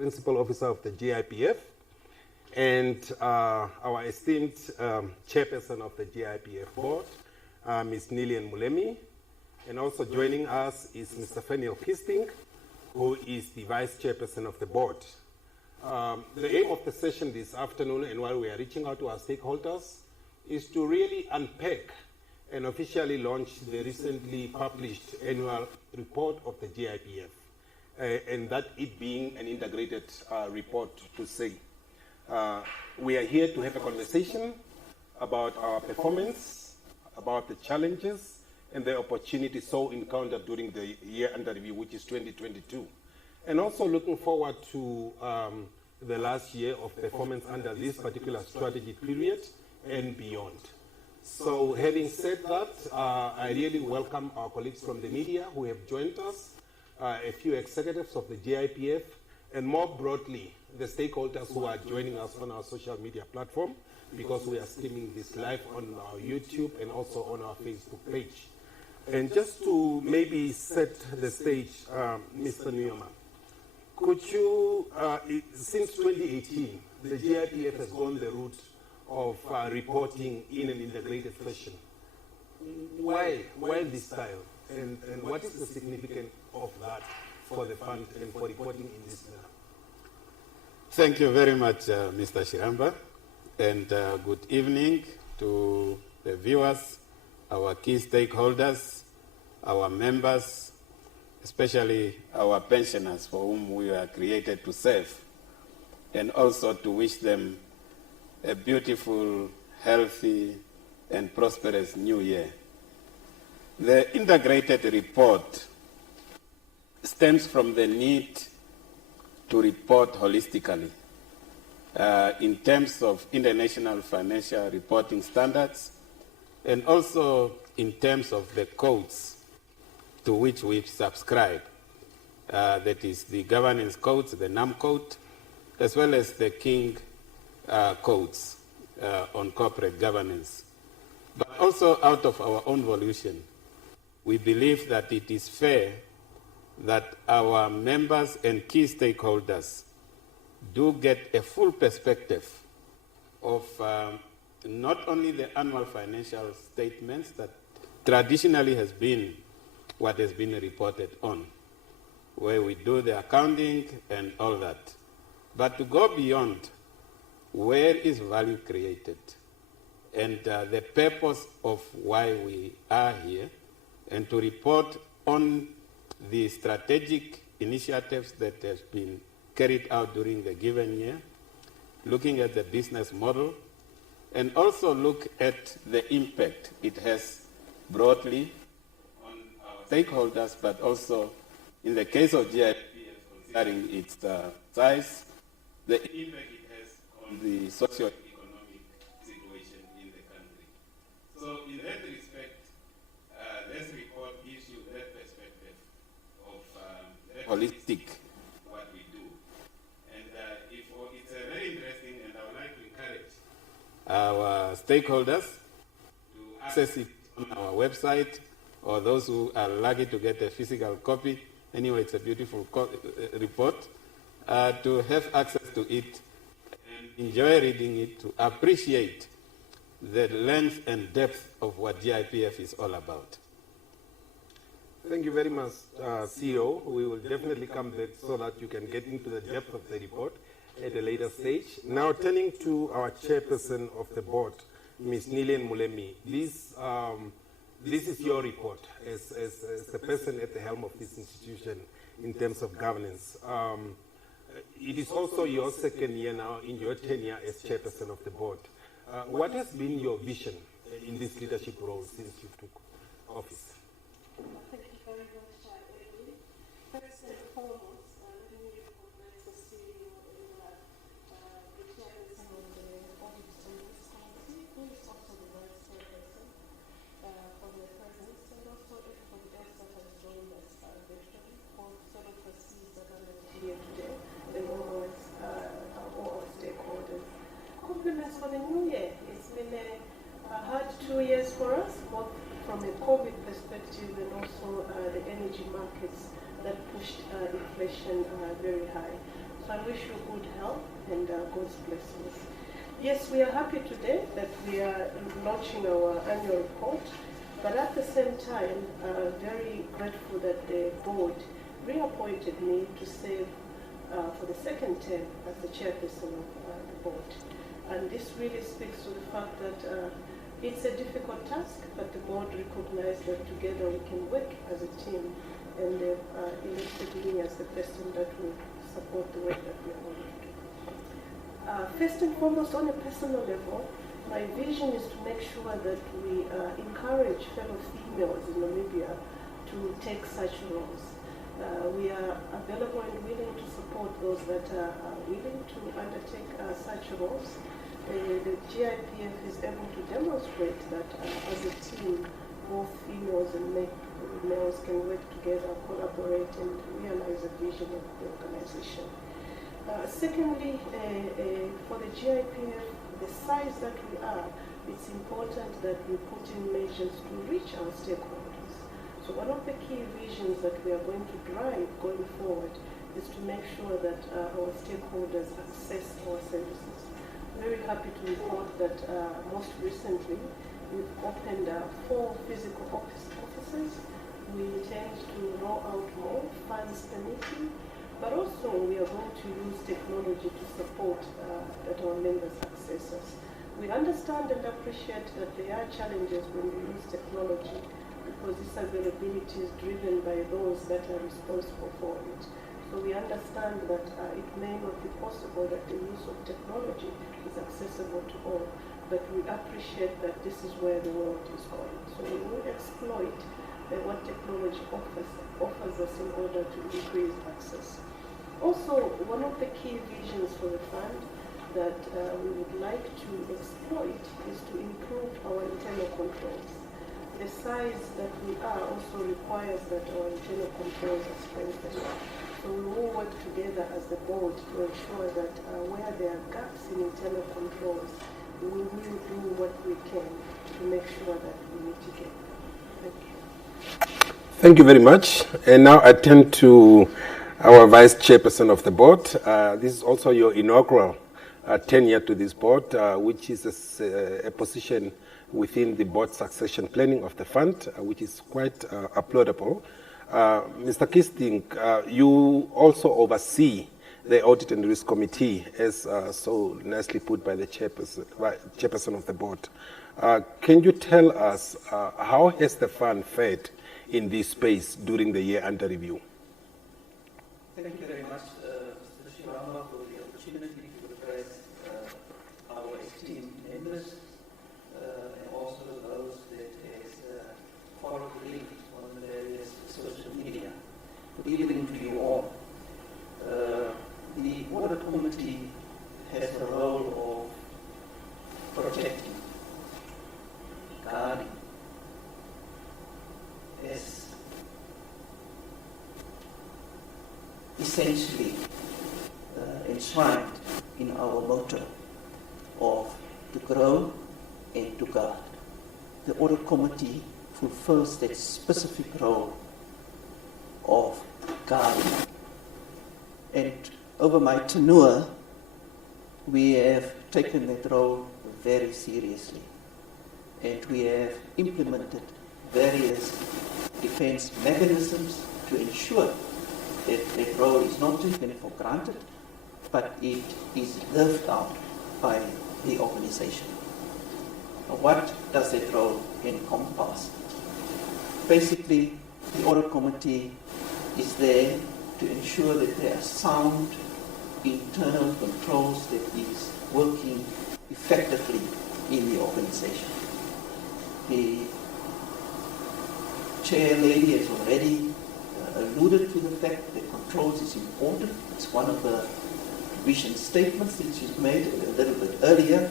Principal Officer of the GIPF, and our esteemed Chairperson of the GIPF Board, Ms. Nillian Mulemi. And also joining us is Mr. Faniel Kisting, who is the Vice Chairperson of the Board. The aim of the session this afternoon, and while we are reaching out to our stakeholders, is to really unpack and officially launch the recently published annual report of the GIPF, and that it being an integrated report to say. We are here to have a conversation about our performance, about the challenges, and the opportunities so encountered during the year under review, which is 2022. And also looking forward to the last year of performance under this particular strategy period and beyond. So having said that, I really welcome our colleagues from the media who have joined us, a few executives of the GIPF, and more broadly, the stakeholders who are joining us on our social media platform, because we are streaming this live on our YouTube and also on our Facebook page. And just to maybe set the stage, Mr. Nuyoma, could you, since 2018, the GIPF has gone the route of reporting in an integrated fashion. Why this style? And what is the significance of that for the fund and for reporting in this manner? Thank you very much, Mr. Shiramba, and good evening to the viewers, our key stakeholders, our members, especially our pensioners for whom we are created to serve, and also to wish them a beautiful, healthy, and prosperous new year. The integrated report stems from the need to report holistically in terms of international financial reporting standards, and also in terms of the codes to which we subscribe. That is the governance codes, the NAM code, as well as the King codes on corporate governance. But also out of our own volition, we believe that it is fair that our members and key stakeholders do get a full perspective of not only the annual financial statements that traditionally has been what has been reported on, where we do the accounting and all that, but to go beyond where is value created and the purpose of why we are here, and to report on the strategic initiatives that have been carried out during the given year, looking at the business model, and also look at the impact it has broadly on our stakeholders, but also in the case of GIPF, considering its size, the impact it has on the socio-economic situation in the country. So in that respect, this report gives you that perspective of that holistic what we do. And it's very interesting, and I would like to encourage our stakeholders to access it on our website, or those who are lucky to get a physical copy. Anyway, it's a beautiful report, to have access to it and enjoy reading it, to appreciate the length and depth of what GIPF is all about. Thank you very much, CEO. We will definitely come back so that you can get into the depth of the report at a later stage. Now, turning to our chairperson of the board, Ms. Nillian Mulemi. This is your report as the person at the helm of this institution in terms of governance. It is also your second year now in your tenure as chairperson of the board. What has been your vision in this leadership role since you took office? Thank you very much, Emily. First and foremost, let me recognize the CEO and the chairperson of the Audit and Risk Committee, who is also the vice chairperson, for their presence, and also everybody else that has joined us virtually, for several trustees that are here today, and all our stakeholders. Compliments for the new year. It's been a hard 2 years for us, both from a COVID perspective and also the energy markets that pushed inflation very high. So I wish you good health and God's blessings. Yes, we are happy today that we are launching our annual report, but at the same time, very grateful that the board reappointed me to serve for the second term as the chairperson of the board. And this really speaks to the fact that it's a difficult task, but the board recognized that together we can work as a team, and they've elected me as the person that will support the work that we are going to do. First and foremost, on a personal level, my vision is to make sure that we encourage fellow females in Namibia to take such roles. We are available and willing to support those that are willing to undertake such roles. The GIPF is able to demonstrate that as a team, both females and males can work together, collaborate, and realize the vision of the organization. Secondly, for the GIPF, the size that we are, it's important that we put in measures to reach our stakeholders. So one of the key visions that we are going to drive going forward is to make sure that our stakeholders access our services. Very happy to report that most recently we've opened 4 physical offices. We intend to roll out more funds permitting, but also we are going to use technology to support that our members access us. We understand and appreciate that there are challenges when we use technology because this availability is driven by those that are responsible for it. So we understand that it may not be possible that the use of technology is accessible to all, but we appreciate that this is where the world is going. So we will exploit what technology offers us in order to increase access. Also, one of the key visions for the fund that we would like to exploit is to improve our internal controls. The size that we are also requires that our internal controls are strengthened. So we will work together as the board to ensure that where there are gaps in internal controls, we will do what we can to make sure that we mitigate them. Thank you. Thank you very much. And now I turn to our Vice Chairperson of the board. This is also your inaugural tenure to this board, which is a position within the board succession planning of the fund, which is quite applaudable. Mr. Kisting, you also oversee the Audit and Risk Committee, as so nicely put by the chairperson of the board. Can you tell us how has the fund fared in this space during the year under review? Thank you very much, Mr. Shirama, for the opportunity to address our esteemed members and also those that has followed the link on the various social media. Good evening to you all. The Audit Committee has the role of protecting, guarding, as essentially enshrined in our motto of to grow and to guard. The Audit Committee fulfills that specific role of guarding. And over my tenure, we have taken that role very seriously. And we have implemented various defense mechanisms to ensure that that role is not taken for granted, but it is lived out by the organization. Now, what does that role encompass? Basically, the Audit Committee is there to ensure that there are sound internal controls that is working effectively in the organization. The chair lady has already alluded to the fact that controls is important. It's one of the vision statements that she's made a little bit earlier,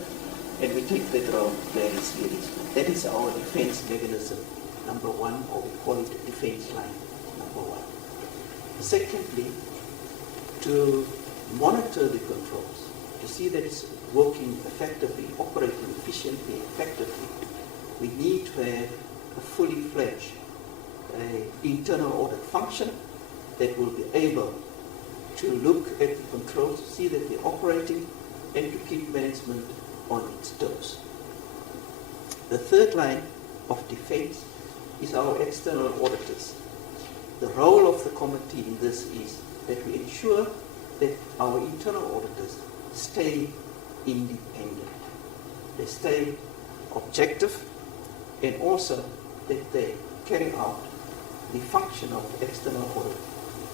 and we take that role very seriously. That is our defense mechanism, number one, or we call it defense line, number one. Secondly, to monitor the controls, to see that it's working effectively, operating efficiently, effectively, we need to have a fully fledged internal audit function that will be able to look at the controls, to see that they're operating, and to keep management on its toes. The third line of defense is our external auditors. The role of the committee in this is that we ensure that our internal auditors stay independent. They stay objective, and also that they carry out the function of external audit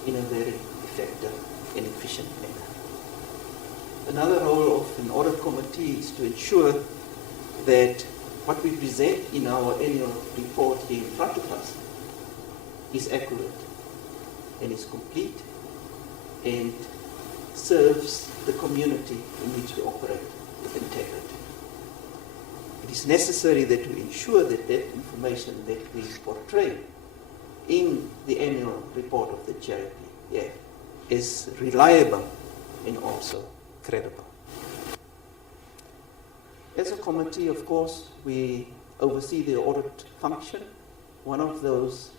in a very effective and efficient manner. Another role of an audit committee is to ensure that what we present in our annual report here in front of us is accurate and is complete and serves the community in which we operate with integrity. It is necessary that we ensure that that information that we portray in the annual report of the GIPF is reliable and also credible. As a committee, of course, we oversee the audit function. One of those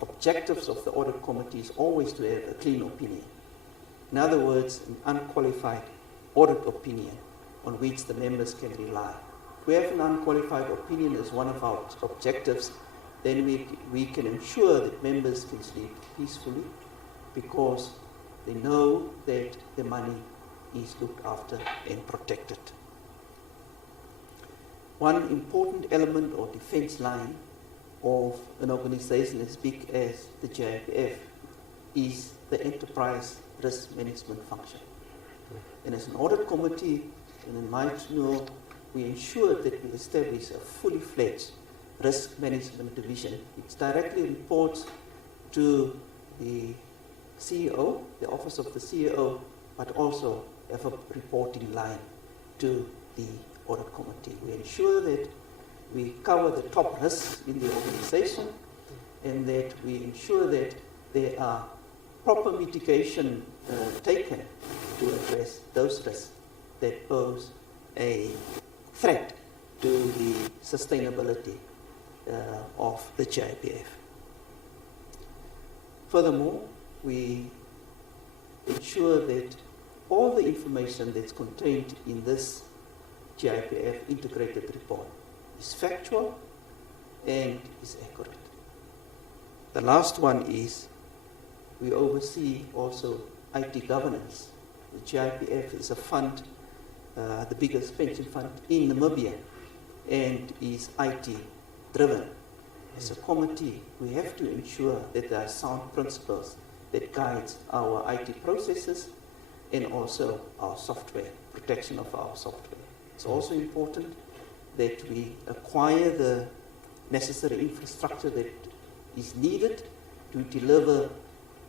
objectives of the audit committee is always to have a clean opinion. In other words, an unqualified audit opinion on which the members can rely. If we have an unqualified opinion as one of our objectives, then we can ensure that members can sleep peacefully because they know that the money is looked after and protected. One important element or defense line of an organization as big as the GIPF is the enterprise risk management function. And as an audit committee, and in my tenure, we ensured that we establish a fully fledged risk management division, which directly reports to the CEO, the office of the CEO, but also have a reporting line to the audit committee. We ensure that we cover the top risks in the organization and that we ensure that there are proper mitigation taken to address those risks that pose a threat to the sustainability of the GIPF. Furthermore, we ensure that all the information that's contained in this GIPF integrated report is factual and is accurate. The last one is we oversee also IT governance. The GIPF is a fund, the biggest pension fund in Namibia, and is IT driven. As a committee, we have to ensure that there are sound principles that guides our IT processes and also our software, protection of our software. It's also important that we acquire the necessary infrastructure that is needed to deliver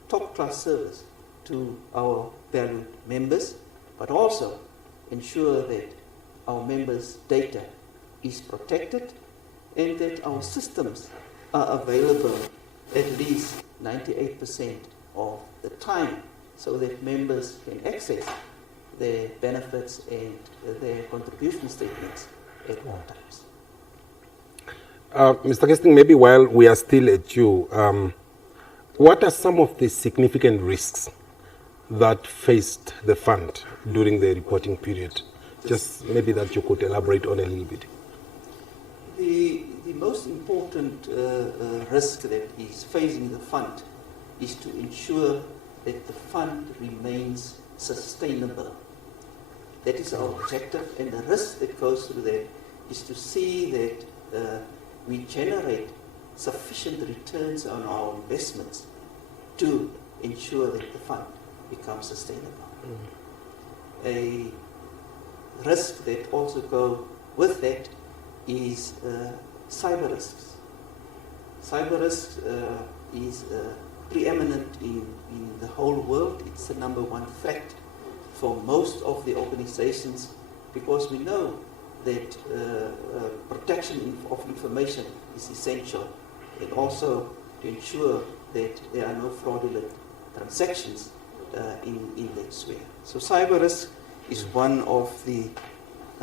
top-class service to our valued members, but also ensure that our members' data is protected and that our systems are available at least 98% of the time so that members can access their benefits and their contribution statements at all times. Mr. Kisting, maybe while we are still at you, what are some of the significant risks that faced the fund during the reporting period? Just maybe that you could elaborate on a little bit. The most important risk that is facing the fund is to ensure that the fund remains sustainable. That is our objective, and the risk that goes through that is to see that we generate sufficient returns on our investments to ensure that the fund becomes sustainable. A risk that also goes with that is cyber risks. Cyber risks is preeminent in the whole world. It's the number one threat for most of the organizations because we know that protection of information is essential, and also to ensure that there are no fraudulent transactions in that sphere. So cyber risk is one of the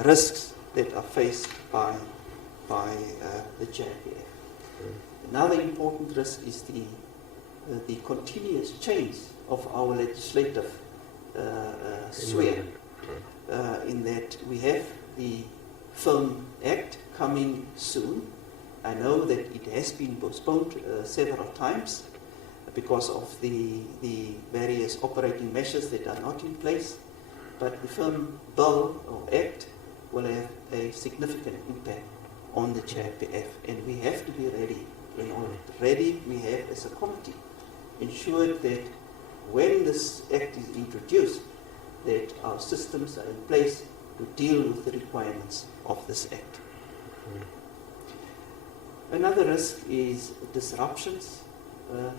risks that are faced by the GIPF. Another important risk is the the continuous change of our legislative sphere, in that we have the Film Act coming soon. I know that it has been postponed several times because of the various operating measures that are not in place, but the Film Bill or Act will have a significant impact on the GIPF, and we have to be ready. And already we have, as a committee, ensured that when this Act is introduced, that our systems are in place to deal with the requirements of this Act. Another risk is disruptions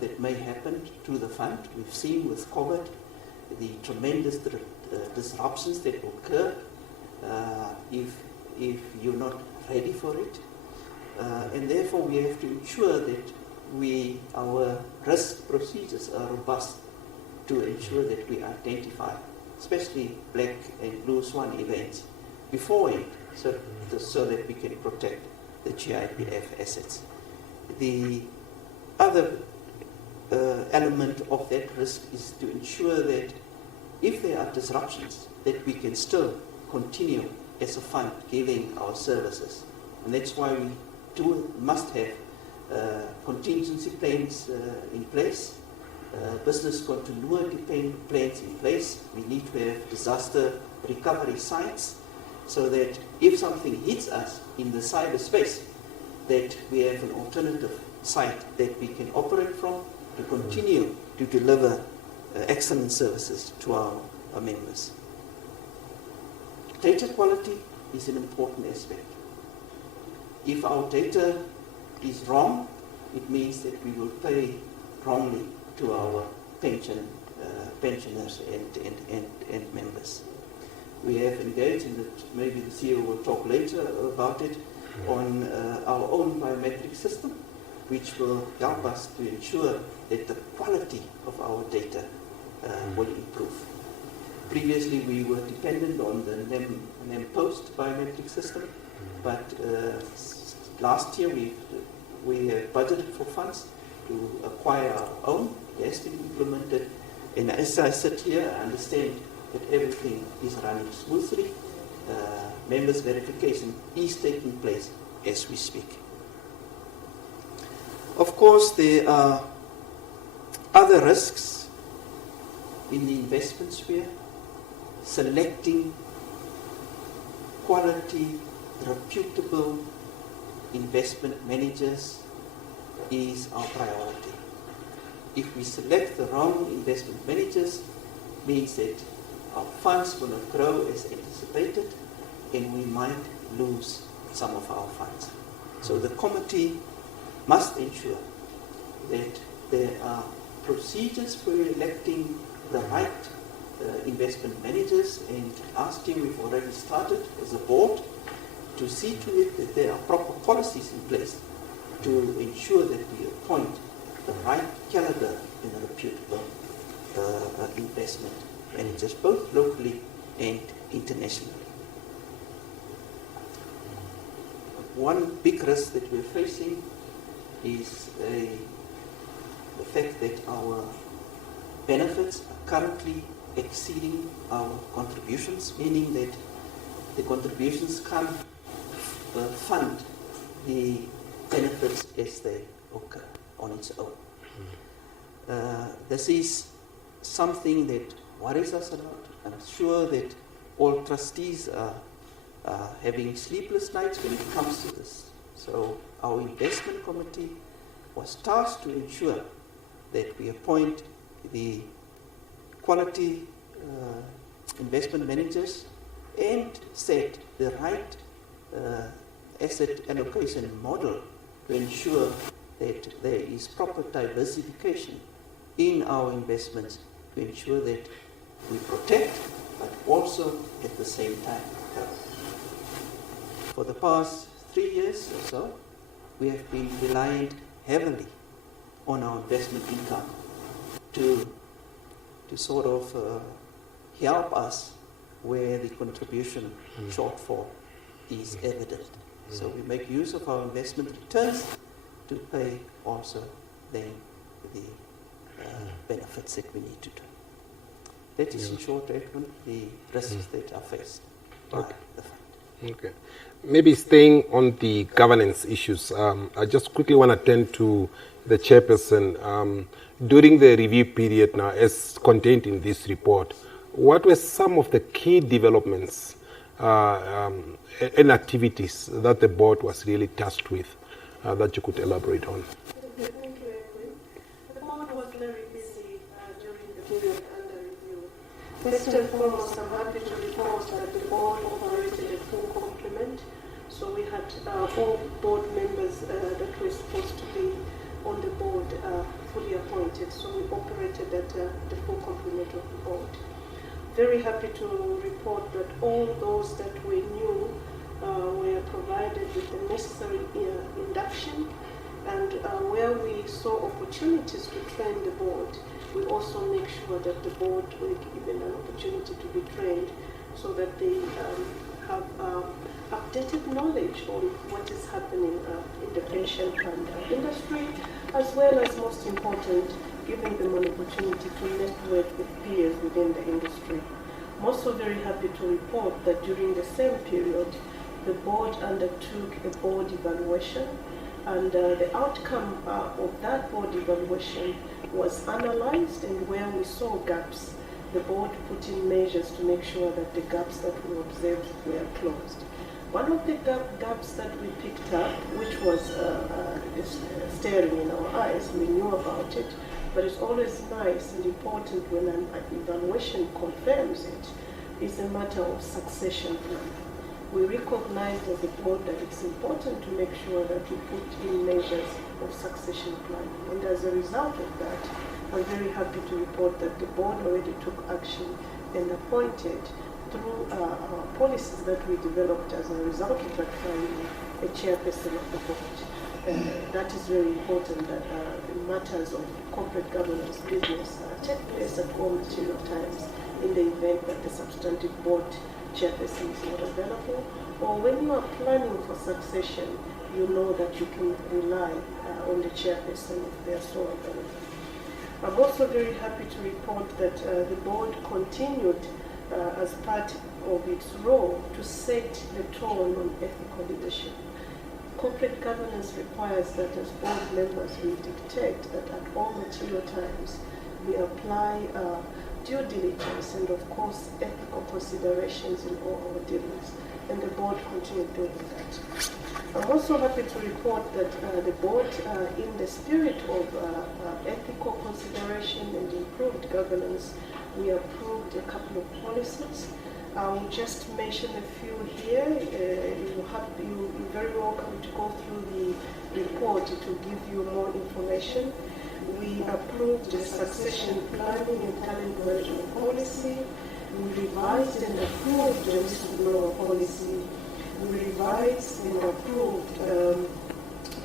that may happen to the fund. We've seen with COVID the tremendous disruptions that will occur if you're not ready for it. And therefore we have to ensure that our risk procedures are robust to ensure that we identify, especially black and blue swan events, beforehand, so that we can protect the GIPF assets. The other element of that risk is to ensure that if there are disruptions, that we can still continue as a fund giving our services. And that's why we must have contingency plans in place, business continuity plans in place. We need to have disaster recovery sites so that if something hits us in the cyberspace, that we have an alternative site that we can operate from to continue to deliver excellent services to our members. Data quality is an important aspect. If our data is wrong, it means that we will pay wrongly to our pensioners and members. We have engaged, and maybe the CEO will talk later about it, on our own biometric system, which will help us to ensure that the quality of our data will improve. Previously, we were dependent on the NEM Post biometric system, but last year we have budgeted for funds to acquire our own. It has been implemented, and as I sit here, I understand that everything is running smoothly. Members' verification is taking place as we speak. Of course, there are other risks in the investment sphere. Selecting quality, reputable investment managers is our priority. If we select the wrong investment managers, means that our funds will not grow as anticipated, and we might lose some of our funds. So the committee must ensure that there are procedures for electing the right investment managers, and last year we've already started as a board to see to it that there are proper policies in place to ensure that we appoint the right caliber and reputable investment managers, both locally and internationally. One big risk that we're facing is the fact that our benefits are currently exceeding our contributions, meaning that the contributions can't fund the benefits as they occur on its own. This is something that worries us a lot. I'm sure that all trustees are having sleepless nights when it comes to this. So our investment committee was tasked to ensure that we appoint the quality investment managers and set the right asset allocation model to ensure that there is proper diversification in our investments to ensure that we protect, but also at the same time help. For the past 3 years or so, we have been reliant heavily on our investment income to sort of help us where the contribution shortfall is evident. So we make use of our investment returns to pay also then the benefits that we need to do. That is in short, Edmund, the risks that are faced by the fund. Okay. Maybe staying on the governance issues, I just quickly want to turn to the chairperson. During the review period now, as contained in this report, what were some of the key developments and activities that the board was really tasked with that you could elaborate on? Thank you, Edwin. The board was very busy during the period under review. First and foremost, I'm happy to report that the board operated a full complement. So we had all board members that were supposed to be on the board fully appointed. So we operated at the full complement of the board. Very happy to report that all those that we knew were provided with the necessary induction, and where we saw opportunities to train the board, we also make sure that the board were given an opportunity to be trained so that they have updated knowledge on what is happening in the pension fund industry, as well as, most important, giving them an opportunity to network with peers within the industry. I'm also very happy to report that during the same period, the board undertook a board evaluation, and the outcome of that board evaluation was analyzed, and where we saw gaps, the board put in measures to make sure that the gaps that we observed were closed. One of the gaps that we picked up, which was staring in our eyes, we knew about it, but it's always nice and important when an evaluation confirms it, is a matter of succession plan. We recognized as a board that it's important to make sure that we put in measures of succession planning. And as a result of that, I'm very happy to report that the board already took action and appointed, through policies that we developed as a result of that finding, a chairperson of the board. That is very important, that matters of corporate governance business take place at all material times in the event that the substantive board chairperson is not available, or when you are planning for succession, you know that you can rely on the chairperson if they are so available. I'm also very happy to report that the board continued as part of its role to set the tone on ethical leadership. Corporate governance requires that as board members we dictate that at all material times we apply due diligence and of course ethical considerations in all our dealings, and the board continued doing that. I'm also happy to report that the board, in the spirit of ethical consideration and improved governance, we approved a couple of policies. I'll just mention a few here. You're very welcome to go through the report to give you more information. We approved the succession planning and talent management policy. We revised and approved the whistleblower policy. We revised and approved a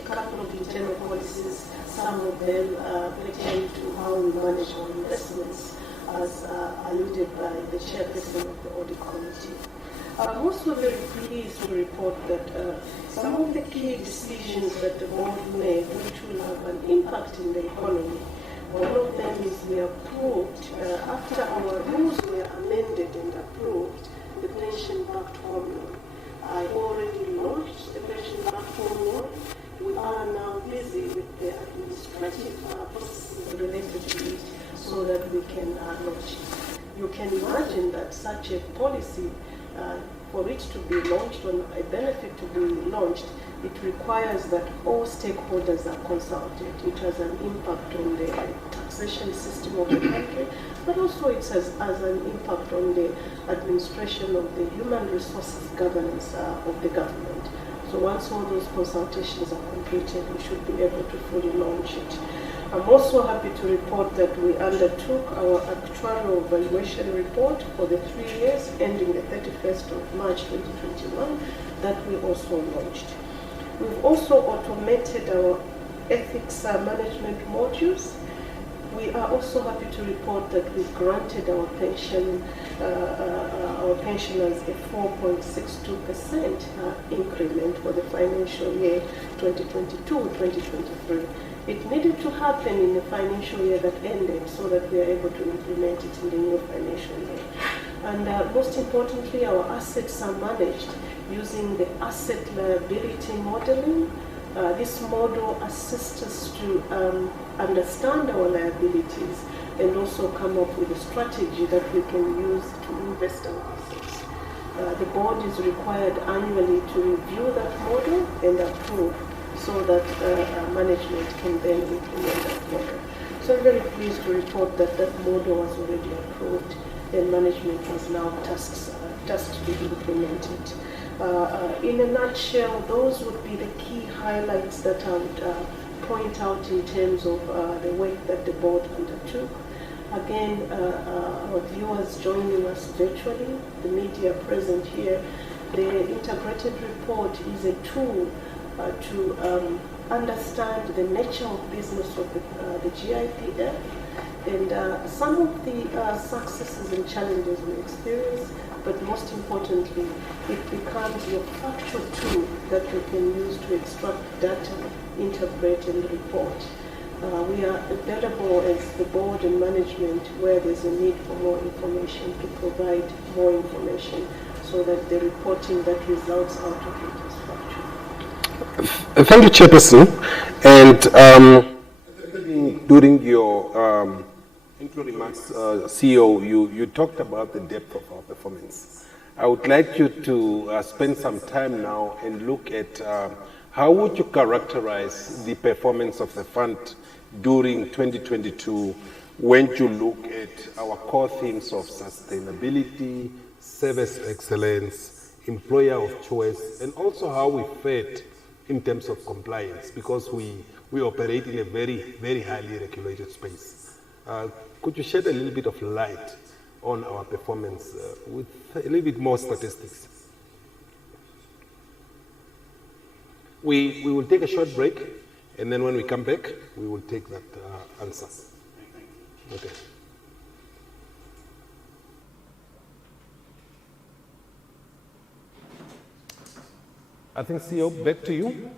couple of internal policies, some of them pertain to how we manage our investments, as alluded by the chairperson of the audit committee. I'm also very pleased to report that some of the key decisions that the board made, which will have an impact in the economy, one of them is we approved, after our rules were amended and approved, the pension-backed home loan. I already launched the pension-backed home loan. We are now busy with the administrative processes related to it so that we can launch it. You can imagine that such a policy, for it to be launched, or a benefit to be launched, it requires that all stakeholders are consulted. It has an impact on the taxation system of the country, but also it has an impact on the administration of the human resources governance of the government. So once all those consultations are completed, we should be able to fully launch it. I'm also happy to report that we undertook our actuarial valuation report for the 3 years ending the 31st of March 2021 that we also launched. We've also automated our ethics management modules. We are also happy to report that we granted our pensioners a 4.62% increment for the financial year 2022-2023. It needed to happen in the financial year that ended so that we are able to implement it in the new financial year. And most importantly, our assets are managed using the asset liability modeling. This model assists us to understand our liabilities and also come up with a strategy that we can use to invest our assets. The board is required annually to review that model and approve so that management can then implement that model. So I'm very pleased to report that that model was already approved and management was now tasked to implement it. In a nutshell, those would be the key highlights that I would point out in terms of the work that the board undertook. Again, our viewers joining us virtually, the media present here, the integrated report is a tool to understand the nature of business of the GIPF and some of the successes and challenges we experience, but most importantly, it becomes your factual tool that you can use to extract data, interpret, and report. We are available as the board and management where there's a need for more information to provide more information so that the reporting that results out of it is factual. Thank you, Chairperson. And during your intro remarks, CEO, you talked about the depth of our performance. I would like you to spend some time now and look at how would you characterize the performance of the fund during 2022 when you look at our core themes of sustainability, service excellence, employer of choice, and also how we fared in terms of compliance, because we operate in a very, very highly regulated space. Could you shed a little bit of light on our performance with a little bit more statistics? We will take a short break, and then when we come back, we will take that answer. Okay. I think, CEO, back to you.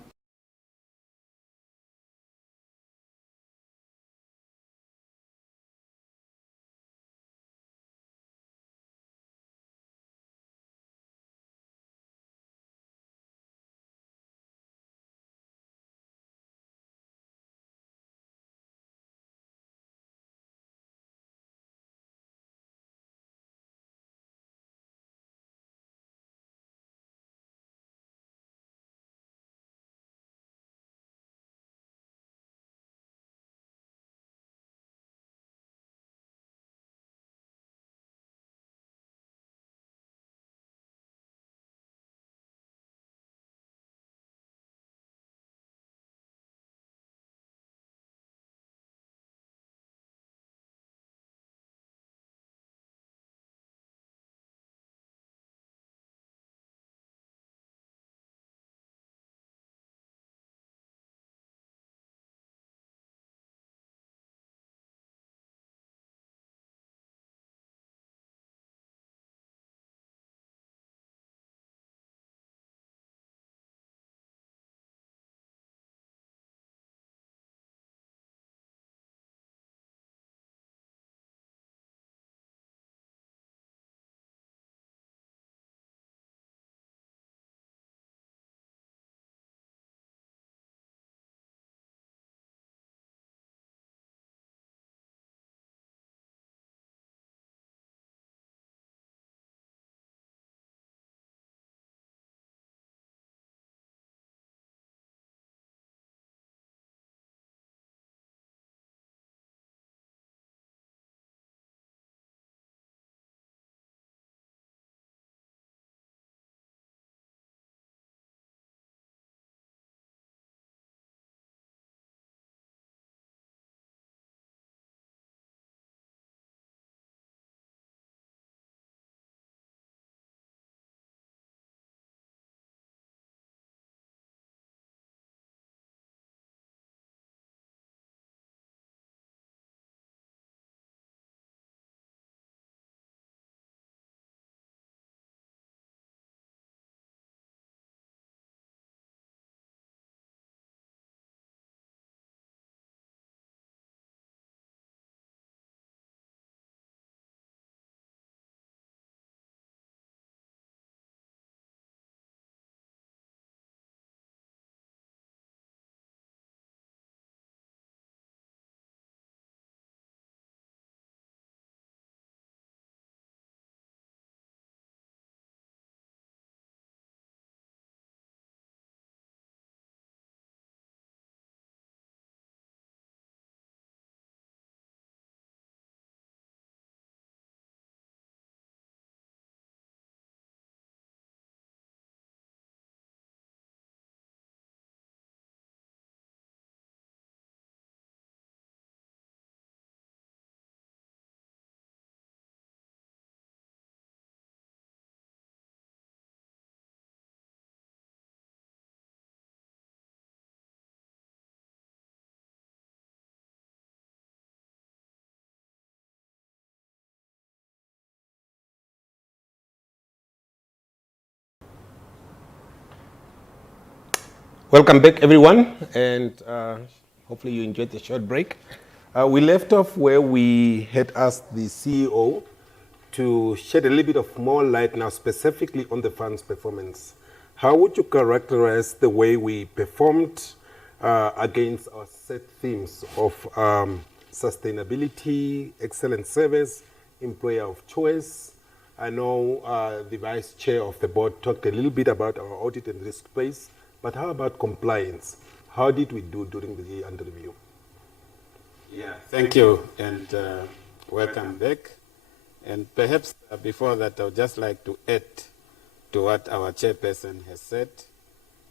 Welcome back, everyone, and hopefully you enjoyed the short break. We left off where we had asked the CEO to shed a little bit of more light now specifically on the fund's performance. How would you characterize the way we performed against our set themes of sustainability, excellent service, employer of choice? I know the vice chair of the board talked a little bit about our audit and risk space, but how about compliance? How did we do during the under review? Yeah, thank you, and welcome back. And perhaps before that, I would just like to add to what our chairperson has said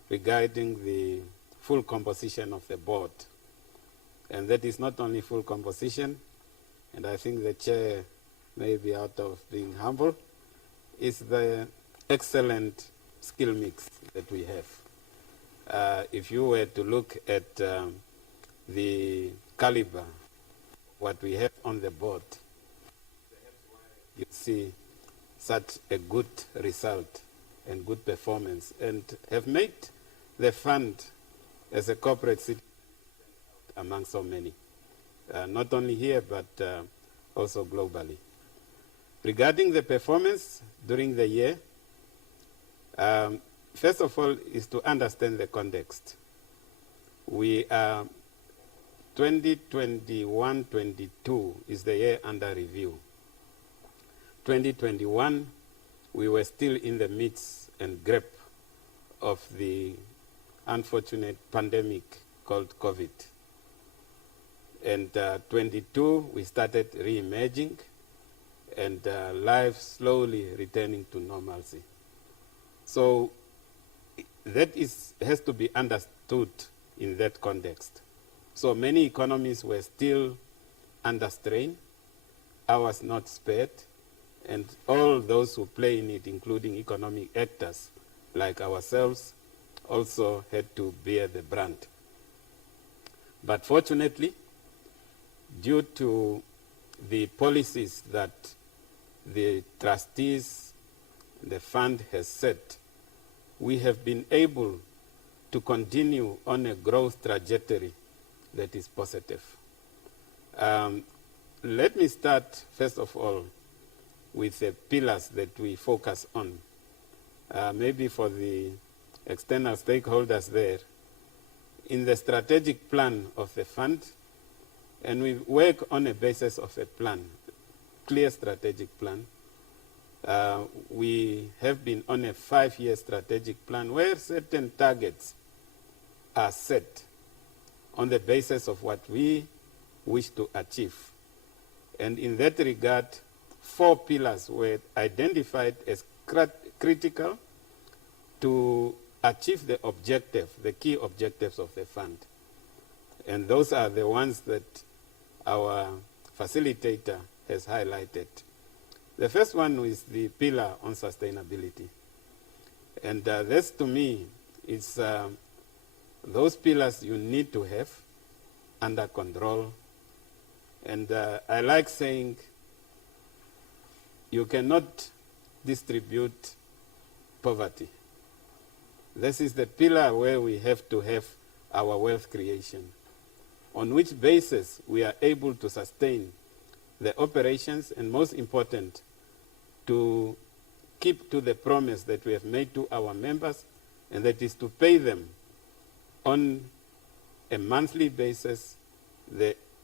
regarding the full composition of the board. And that is not only full composition, and I think the chair may be out of being humble, is the excellent skill mix that we have. If you were to look at the caliber, what we have on the board, you see such a good result and good performance, and have made the fund as a corporate citizen among so many, not only here but also globally. Regarding the performance during the year, first of all is to understand the context. We are 2021-22 is the year under review. 2021, we were still in the midst and grip of the unfortunate pandemic called COVID. And 22, we started re-emerging and life slowly returning to normalcy. So that has to be understood in that context. So many economies were still under strain, ours not spared, and all those who play in it, including economic actors like ourselves, also had to bear the brunt. But fortunately, due to the policies that the trustees, the fund has set, we have been able to continue on a growth trajectory that is positive. Let me start, first of all, with the pillars that we focus on. Maybe for the external stakeholders there, in the strategic plan of the fund, and we work on a basis of a plan, clear strategic plan. We have been on a 5-year strategic plan where certain targets are set on the basis of what we wish to achieve. And in that regard, 4 pillars were identified as critical to achieve the objective, the key objectives of the fund. And those are the ones that our facilitator has highlighted. The first one is the pillar on sustainability. And this, to me, is those pillars you need to have under control. And I like saying you cannot distribute poverty. This is the pillar where we have to have our wealth creation, on which basis we are able to sustain the operations, and most important, to keep to the promise that we have made to our members, and that is to pay them on a monthly basis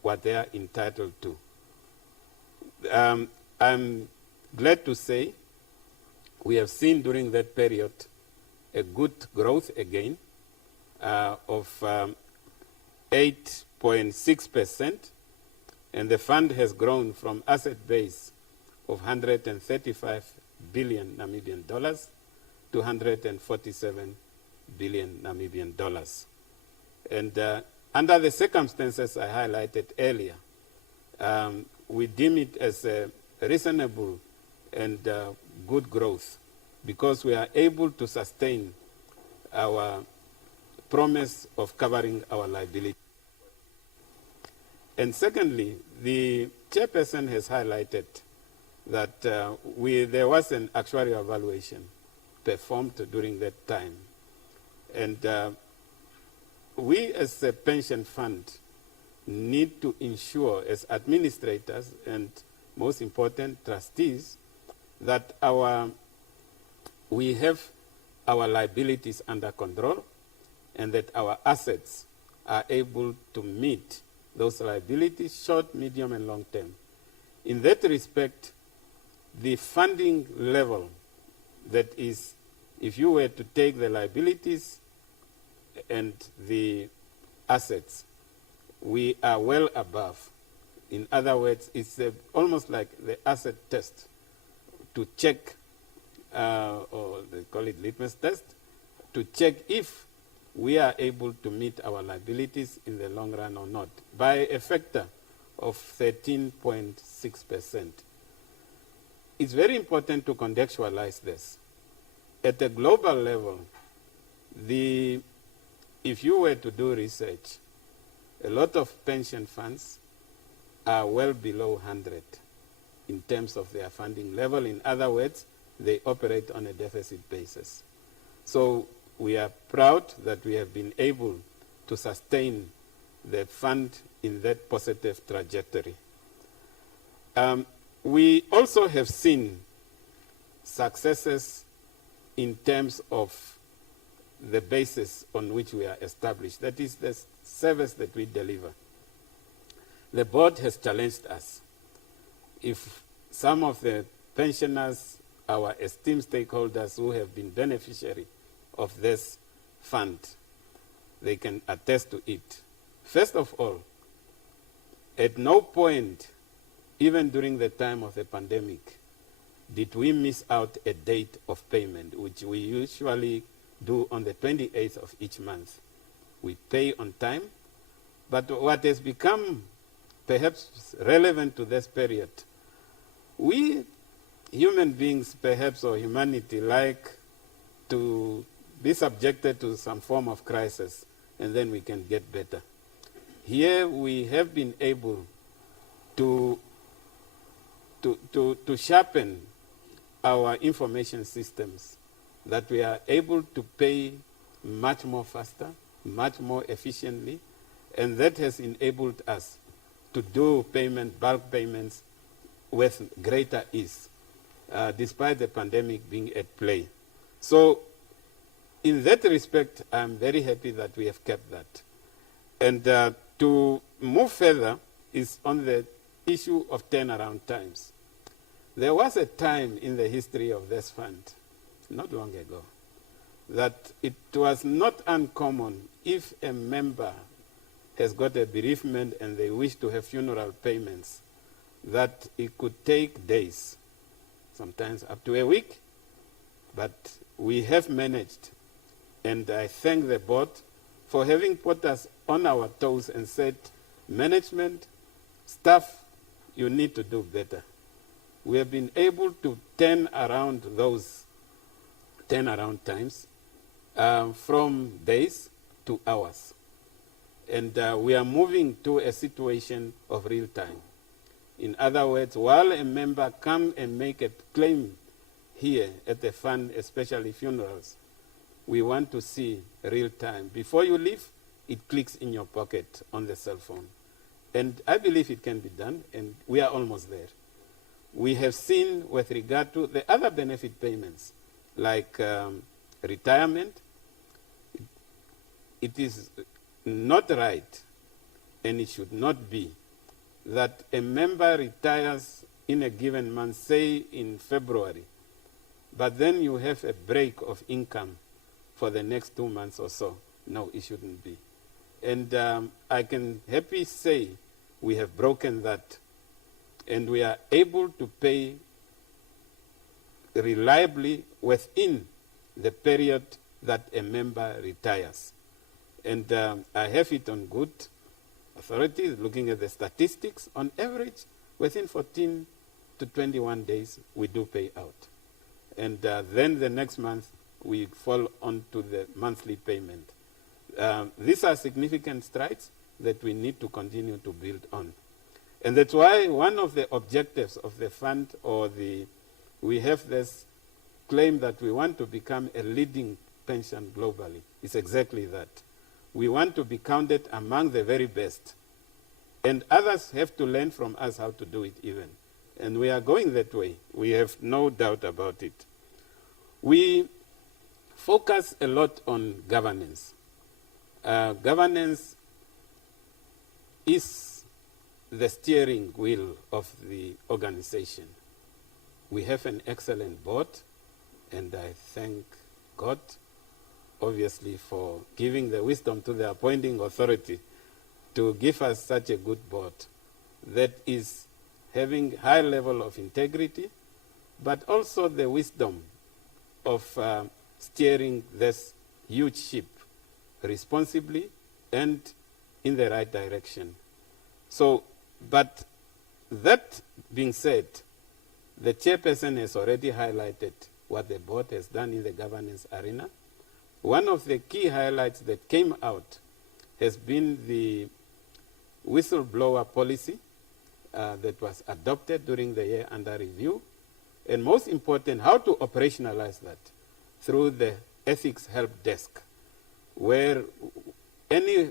what they are entitled to. I'm glad to say we have seen during that period a good growth again of 8.6%, and the fund has grown from asset base of 135 billion Namibian dollars to 147 billion Namibian dollars. And under the circumstances I highlighted earlier, we deem it as a reasonable and good growth, because we are able to sustain our promise of covering our liability. And secondly, the chairperson has highlighted that there was an actuarial evaluation performed during that time. And we as a pension fund need to ensure as administrators and most important trustees that we have our liabilities under control and that our assets are able to meet those liabilities, short, medium, and long term. In that respect, the funding level that is, if you were to take the liabilities and the assets, we are well above. In other words, it's almost like the asset test to check, or they call it litmus test, to check if we are able to meet our liabilities in the long run or not, by a factor of 13.6%. It's very important to contextualize this. At a global level, if you were to do research, a lot of pension funds are well below 100 in terms of their funding level. In other words, they operate on a deficit basis. So we are proud that we have been able to sustain the fund in that positive trajectory. We also have seen successes in terms of the basis on which we are established. That is the service that we deliver. The board has challenged us. If some of the pensioners, our esteemed stakeholders who have been beneficiary of this fund, they can attest to it. First of all, at no point, even during the time of the pandemic, did we miss out a date of payment, which we usually do on the 28th of each month. We pay on time, but what has become perhaps relevant to this period, we human beings perhaps, or humanity, like to be subjected to some form of crisis, and then we can get better. Here we have been able to sharpen our information systems, that we are able to pay much more faster, much more efficiently, and that has enabled us to do bulk payments with greater ease, despite the pandemic being at play. So in that respect, I'm very happy that we have kept that. And to move further is on the issue of turnaround times. There was a time in the history of this fund, not long ago, that it was not uncommon if a member has got a bereavement and they wish to have funeral payments, that it could take days, sometimes up to a week, but we have managed. And I thank the board for having put us on our toes and said, management, staff, you need to do better. We have been able to turn around those turnaround times from days to hours. And we are moving to a situation of real time. In other words, while a member comes and make a claim here at the fund, especially funerals, we want to see real time. Before you leave, it clicks in your pocket on the cell phone. And I believe it can be done, and we are almost there. We have seen with regard to the other benefit payments, like retirement, it is not right, and it should not be, that a member retires in a given month, say in February, but then you have a break of income for the next 2 months or so. No, it shouldn't be. And I can happily say we have broken that, and we are able to pay reliably within the period that a member retires. And I have it on good authority, looking at the statistics. On average, within 14 to 21 days, we do pay out. And then the next month, we fall onto the monthly payment. These are significant strides that we need to continue to build on. And that's why one of the objectives of the fund, we have this claim that we want to become a leading pension globally. It's exactly that. We want to be counted among the very best. And others have to learn from us how to do it even. And we are going that way. We have no doubt about it. We focus a lot on governance. Governance is the steering wheel of the organization. We have an excellent board, and I thank God, obviously, for giving the wisdom to the appointing authority to give us such a good board that is having high level of integrity, but also the wisdom of steering this huge ship responsibly and in the right direction. So, but that being said, the chairperson has already highlighted what the board has done in the governance arena. One of the key highlights that came out has been the whistleblower policy that was adopted during the year under review, and most important, how to operationalize that through the ethics help desk, where any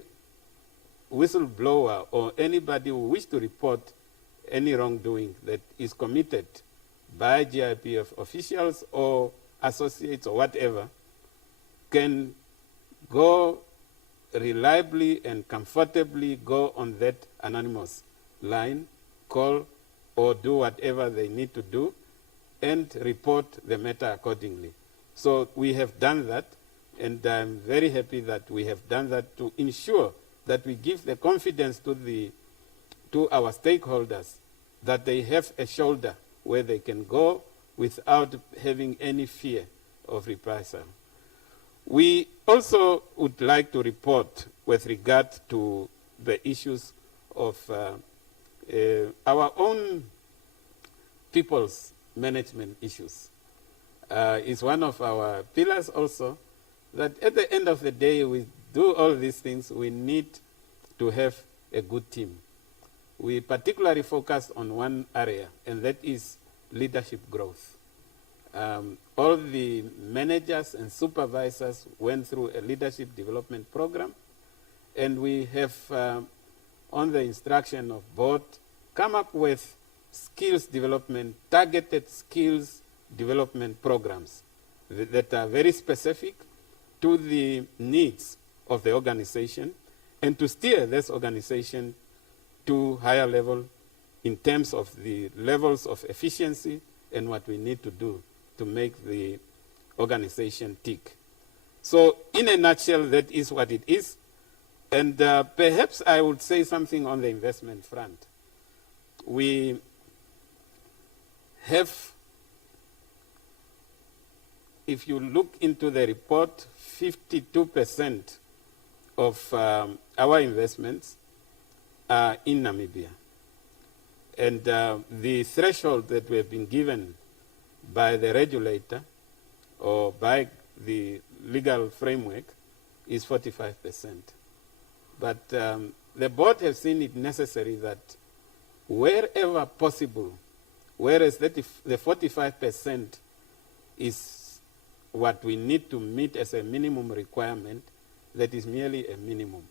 whistleblower or anybody who wishes to report any wrongdoing that is committed by GIPF officials or associates or whatever can go reliably and comfortably go on that anonymous line, call, or do whatever they need to do and report the matter accordingly. So we have done that, and I'm very happy that we have done that to ensure that we give the confidence to our stakeholders that they have a shoulder where they can go without having any fear of reprisal. We also would like to report with regard to the issues of our own people's management issues. It's one of our pillars also, that at the end of the day, we do all these things, we need to have a good team. We particularly focus on one area, and that is leadership growth. All the managers and supervisors went through a leadership development program, and we have, on the instruction of board, come up with skills development, targeted skills development programs that are very specific to the needs of the organization and to steer this organization to higher level in terms of the levels of efficiency and what we need to do to make the organization tick. So in a nutshell, that is what it is. And perhaps I would say something on the investment front. We have, if you look into the report, 52% of our investments are in Namibia. And the threshold that we have been given by the regulator or by the legal framework is 45%. But the board has seen it necessary that wherever possible, whereas that if the 45% is what we need to meet as a minimum requirement, that is merely a minimum.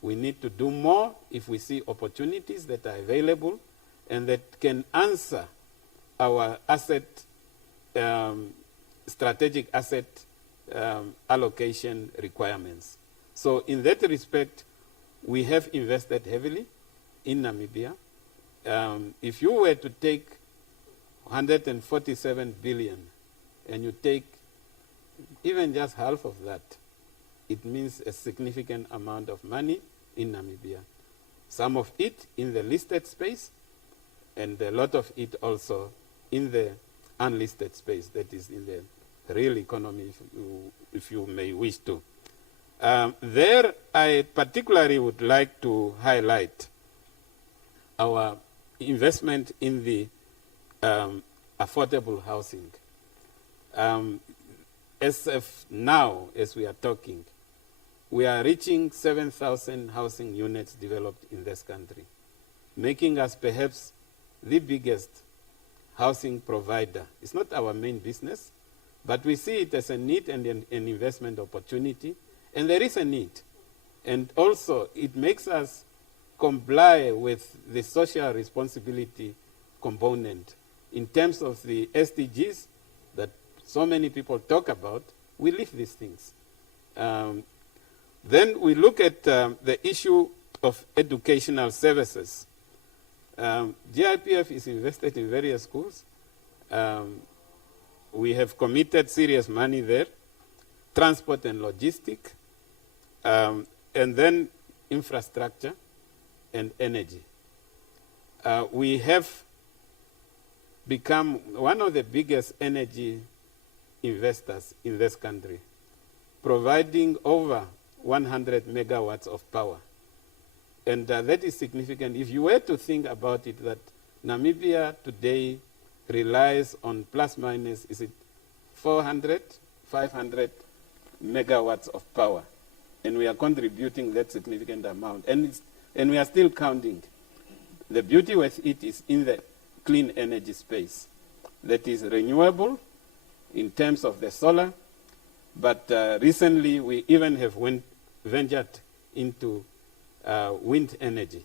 We need to do more if we see opportunities that are available and that can answer our asset, strategic asset allocation requirements. So in that respect, we have invested heavily in Namibia. If you were to take 147 billion and you take even just half of that, it means a significant amount of money in Namibia. Some of it in the listed space, and a lot of it also in the unlisted space, that is in the real economy, if you may wish to. There, I particularly would like to highlight our investment in the affordable housing. As of now, as we are talking, we are reaching 7,000 housing units developed in this country, making us perhaps the biggest housing provider. It's not our main business, but we see it as a need and an investment opportunity, and there is a need. And also, it makes us comply with the social responsibility component in terms of the SDGs that so many people talk about. We live these things. Then we look at the issue of educational services. GIPF is invested in various schools. We have committed serious money there, transport and logistics, and then infrastructure and energy. We have become one of the biggest energy investors in this country, providing over 100 megawatts of power. And that is significant. If you were to think about it, that Namibia today relies on plus minus, is it 400, 500 megawatts of power. And we are contributing that significant amount. And we are still counting. The beauty with it is in the clean energy space. That is renewable in terms of the solar. But recently, we even have ventured into wind energy.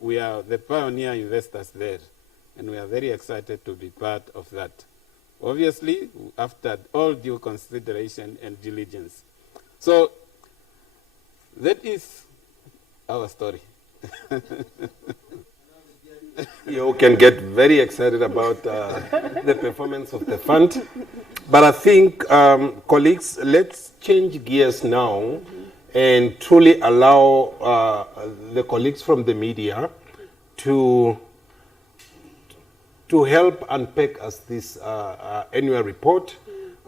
We are the pioneer investors there, and we are very excited to be part of that. Obviously, after all due consideration and diligence. So, that is our story. You can get very excited about the performance of the fund. But I think, colleagues, let's change gears now and truly allow the colleagues from the media to help unpack us this annual report,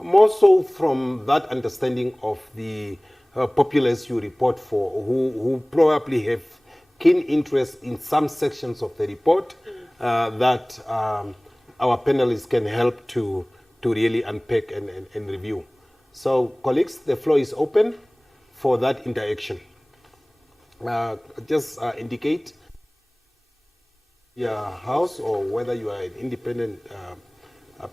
more so from that understanding of the populace you report for, who probably have keen interest in some sections of the report that our panelists can help to really unpack and review. So, colleagues, the floor is open for that interaction. Just indicate your house or whether you are an independent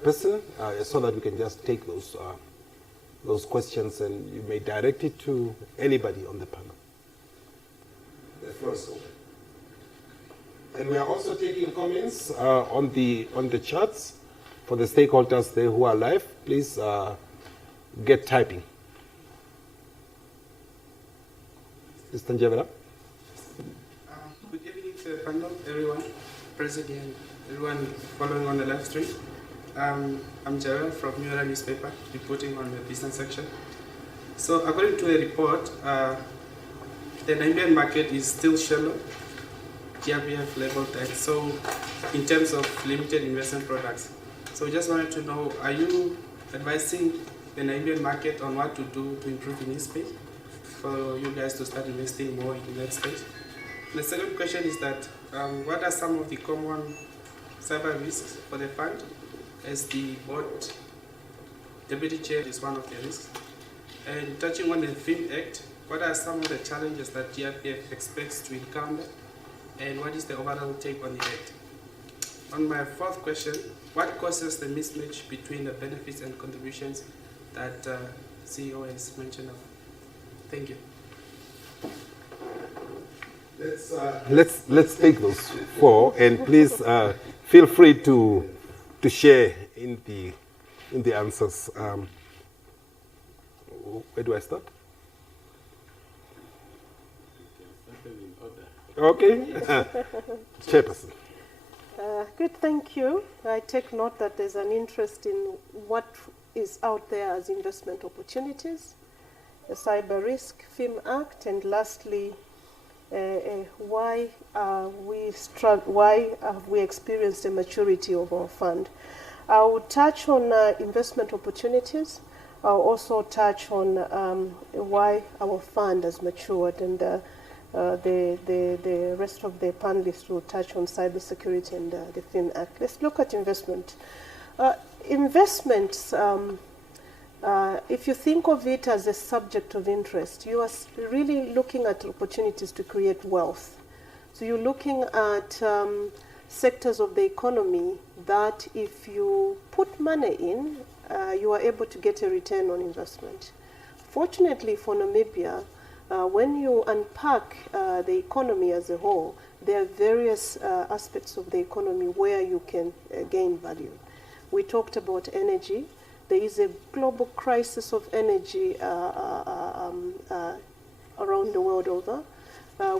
person, so that we can just take those questions, and you may direct it to anybody on the panel. The floor is open. And we are also taking comments on the charts for the stakeholders there who are live. Please get typing. Mr. Njevera. Good evening to the panel, everyone present here, everyone following on the live stream. I'm Njevera from Nuyoma newspaper, reporting on the business section. So according to a report, the Namibian market is still shallow, GIPF level tech, so in terms of limited investment products. So we just wanted to know, are you advising the Namibian market on what to do to improve in this space for you guys to start investing more in that space? The second question is that, what are some of the common cyber risks for the fund? As the board deputy chair is one of the risks. And touching on the FIM Act, what are some of the challenges that GIPF expects to encounter, and what is the overall take on the Act? On my fourth question, what causes the mismatch between the benefits and contributions that CEO has mentioned of? Thank you. Let's take those four, and please feel free to share in the answers. Where do I start? Okay. Chairperson. Good, thank you. I take note that there's an interest in what is out there as investment opportunities, the cyber risk, FIM Act, and lastly, why have we experienced a maturity of our fund? I will touch on investment opportunities. I'll also touch on why our fund has matured, and the rest of the panelists will touch on cybersecurity and the FIM Act. Let's look at investment. Investments, if you think of it as a subject of interest, you are really looking at opportunities to create wealth. So you're looking at sectors of the economy that if you put money in, you are able to get a return on investment. Fortunately for Namibia, When you unpack the economy as a whole, there are various aspects of the economy where you can gain value. We talked about energy. There is a global crisis of energy around the world over.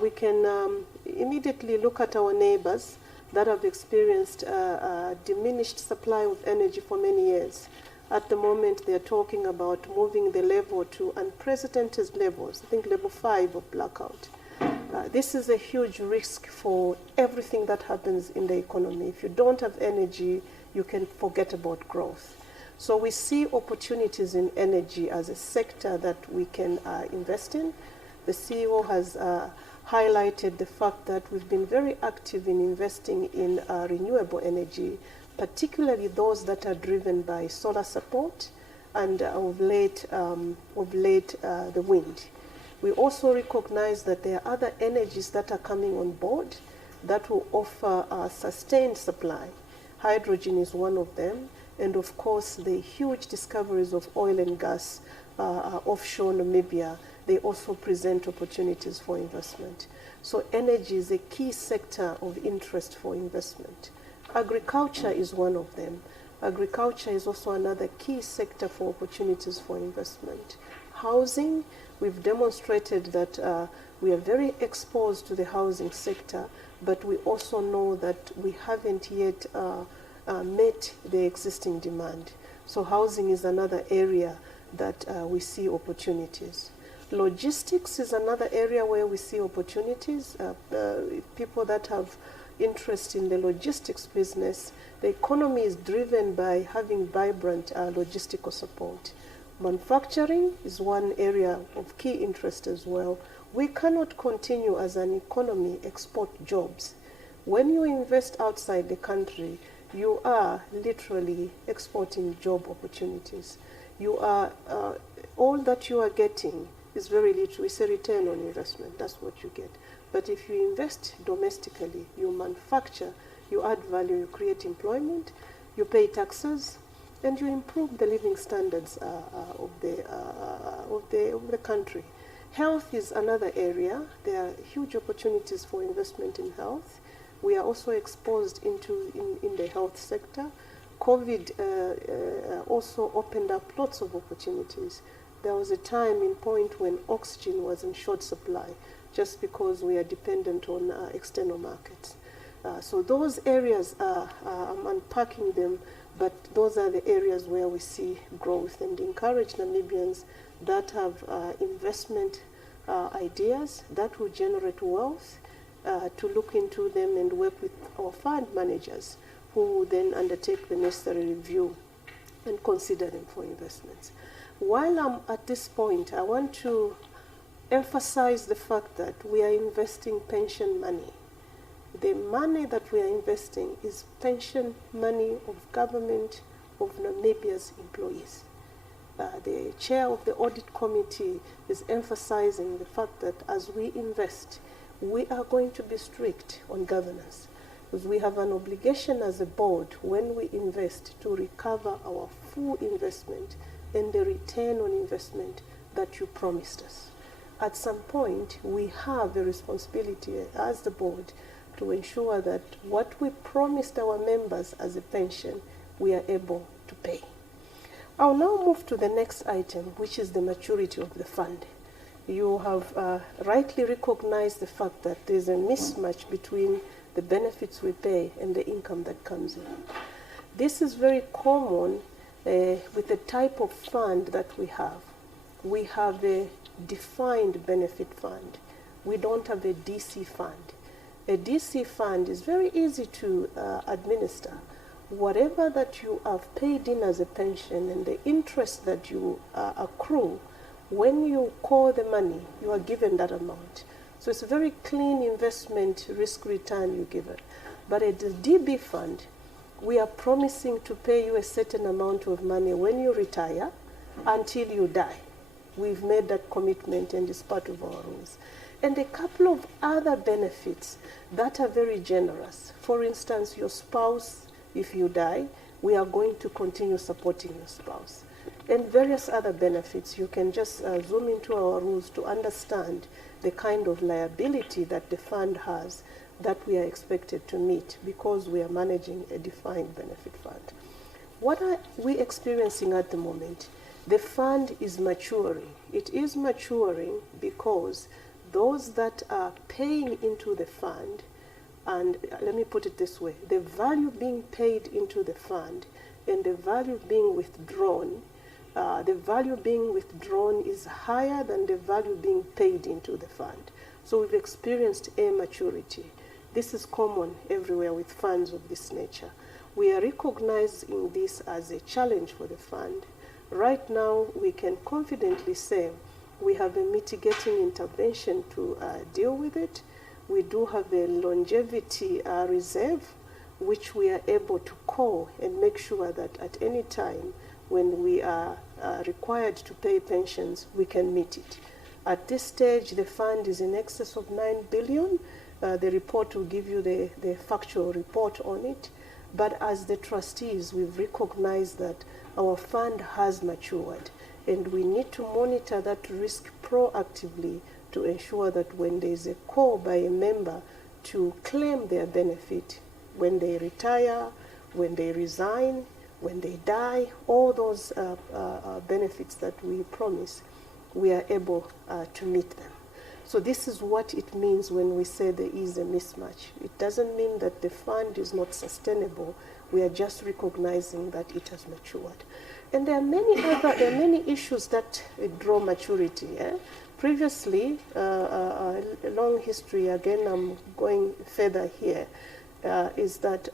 We can immediately look at our neighbors that have experienced a diminished supply of energy for many years. At the moment, they're talking about moving the level to unprecedented levels, I think level 5 of blackout. This is a huge risk for everything that happens in the economy. If you don't have energy, you can forget about growth. So we see opportunities in energy as a sector that we can invest in. The CEO has highlighted the fact that we've been very active in investing in renewable energy, particularly those that are driven by solar support and of late the wind. We also recognize that there are other energies that are coming on board that will offer a sustained supply. Hydrogen is one of them, and of course the huge discoveries of oil and gas offshore Namibia, they also present opportunities for investment. So energy is a key sector of interest for investment. Agriculture is one of them. Agriculture is also another key sector for opportunities for investment. Housing, we've demonstrated that we are very exposed to the housing sector, but we also know that we haven't yet met the existing demand. So housing is another area that we see opportunities. Logistics is another area where we see opportunities. People that have interest in the logistics business, the economy is driven by having vibrant logistical support. Manufacturing is one area of key interest as well. We cannot continue as an economy export jobs. When you invest outside the country, you are literally exporting job opportunities. You are, all that you are getting is very little. It's a return on investment. That's what you get. But if you invest domestically, you manufacture, you add value, you create employment, you pay taxes, and you improve the living standards of the country. Health is another area. There are huge opportunities for investment in health. We are also exposed in the health sector. COVID also opened up lots of opportunities. There was a time in point when oxygen was in short supply, just because we are dependent on external markets. So those areas, I'm unpacking them, but those are the areas where we see growth and encourage Namibians that have investment ideas that will generate wealth to look into them and work with our fund managers who will then undertake the necessary review and consider them for investments. While I'm at this point, I want to emphasize the fact that we are investing pension money. The money that we are investing is pension money of government of Namibia's employees. The chair of the audit committee is emphasizing the fact that as we invest, we are going to be strict on governance, because we have an obligation as a board when we invest to recover our full investment and the return on investment that you promised us. At some point, we have a responsibility as the board to ensure that what we promised our members as a pension, we are able to pay. I'll now move to the next item, which is the maturity of the fund. You have rightly recognized the fact that there's a mismatch between the benefits we pay and the income that comes in. This is very common with the type of fund that we have. We have a defined benefit fund. We don't have a DC fund. A DC fund is very easy to administer. Whatever that you have paid in as a pension and the interest that you accrue, when you call the money, you are given that amount. So it's a very clean investment risk return you give it. But at the DB fund, we are promising to pay you a certain amount of money when you retire until you die. We've made that commitment and it's part of our rules. And a couple of other benefits that are very generous. For instance, your spouse, if you die, we are going to continue supporting your spouse. And various other benefits. You can just zoom into our rules to understand the kind of liability that the fund has that we are expected to meet because we are managing a defined benefit fund. What are we experiencing at the moment? The fund is maturing. It is maturing because those that are paying into the fund, and let me put it this way, the value being paid into the fund and the value being withdrawn, the value being withdrawn is higher than the value being paid into the fund. So we've experienced a maturity. This is common everywhere with funds of this nature. We are recognizing this as a challenge for the fund. Right now, we can confidently say we have a mitigating intervention to deal with it. We do have a longevity reserve, which we are able to call and make sure that at any time when we are required to pay pensions, we can meet it. At this stage, the fund is in excess of 9 billion. The report will give you the factual report on it. But as the trustees, we've recognized that our fund has matured, and we need to monitor that risk proactively to ensure that when there is a call by a member to claim their benefit, when they retire, when they resign, when they die, all those benefits that we promise, we are able to meet them. So this is what it means when we say there is a mismatch. It doesn't mean that the fund is not sustainable. We are just recognizing that it has matured. And there are many issues that draw maturity. Previously, a long history, again I'm going further here, is that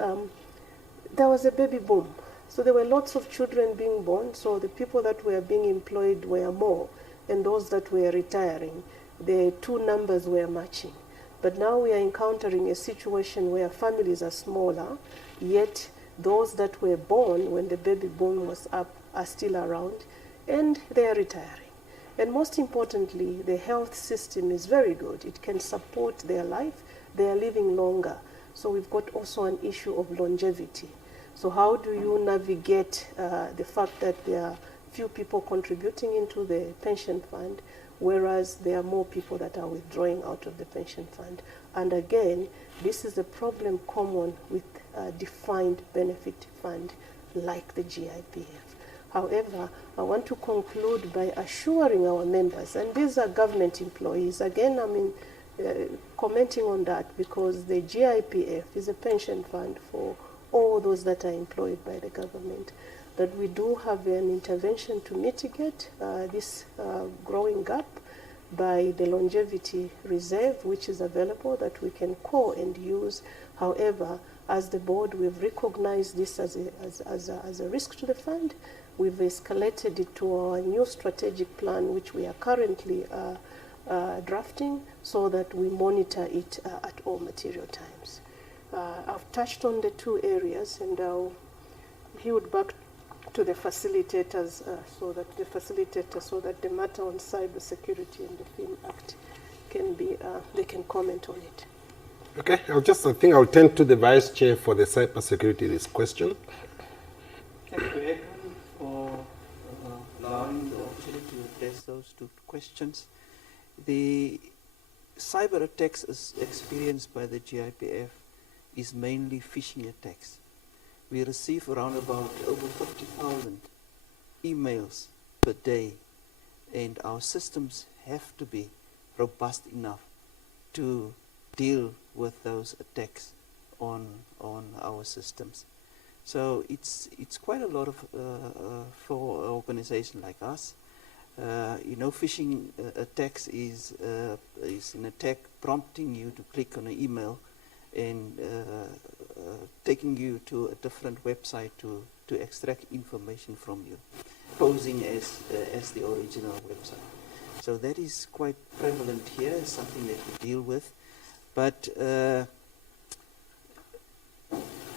there was a baby boom. So there were lots of children being born, so the people that were being employed were more, and those that were retiring, the two numbers were matching. But now we are encountering a situation where families are smaller, yet those that were born when the baby boom was up are still around, and they are retiring. And most importantly, the health system is very good. It can support their life. They are living longer. So we've got also an issue of longevity. So how do you navigate the fact that there are few people contributing into the pension fund, whereas there are more people that are withdrawing out of the pension fund? And again, this is a problem common with a defined benefit fund like the GIPF. However, I want to conclude by assuring our members, and these are government employees, again, commenting on that because the GIPF is a pension fund for all those that are employed by the government, that we do have an intervention to mitigate this growing gap by the longevity reserve, which is available that we can call and use. However, as the board, we've recognized this as a risk to the fund. We've escalated it to our new strategic plan, which we are currently drafting, so that we monitor it at all material times. I've touched on the two areas, and I'll yield back to the facilitators, so that the matter on cyber security and the FIM Act can be, they can comment on it. Okay, I think I'll turn to the Vice Chair for the cyber security this question. Thank you, Edwin, for allowing the opportunity to address those two questions. The cyber attacks experienced by the GIPF is mainly phishing attacks. We receive around about over 50,000 emails per day, and our systems have to be robust enough to deal with those attacks on our systems. So it's quite a lot of for an organization like us. Phishing attacks is an attack prompting you to click on an email and taking you to a different website to extract information from you, posing as the original website. So that is quite prevalent here, something that we deal with. But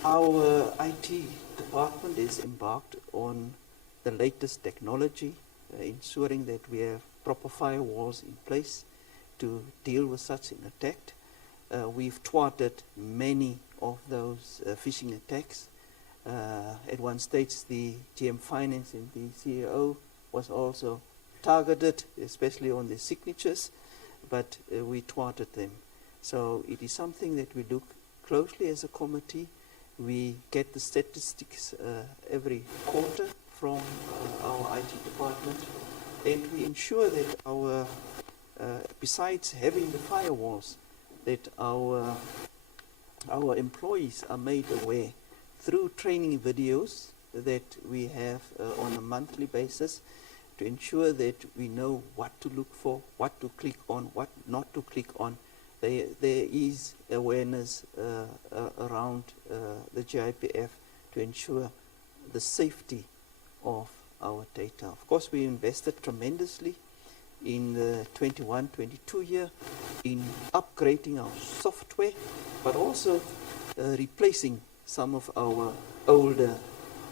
our IT department is embarked on the latest technology, ensuring that we have proper firewalls in place to deal with such an attack. We've thwarted many of those phishing attacks. At one stage, the GM Finance and the CEO was also targeted, especially on the signatures, but we thwarted them. So it is something that we look closely as a committee. We get the statistics every quarter from our IT department, and we ensure that our, besides having the firewalls, that our employees are made aware through training videos that we have on a monthly basis to ensure that we know what to look for, what to click on, what not to click on. There is awareness around the GIPF to ensure the safety of our data. Of course, we invested tremendously in the 21-22 year in upgrading our software, but also replacing some of our older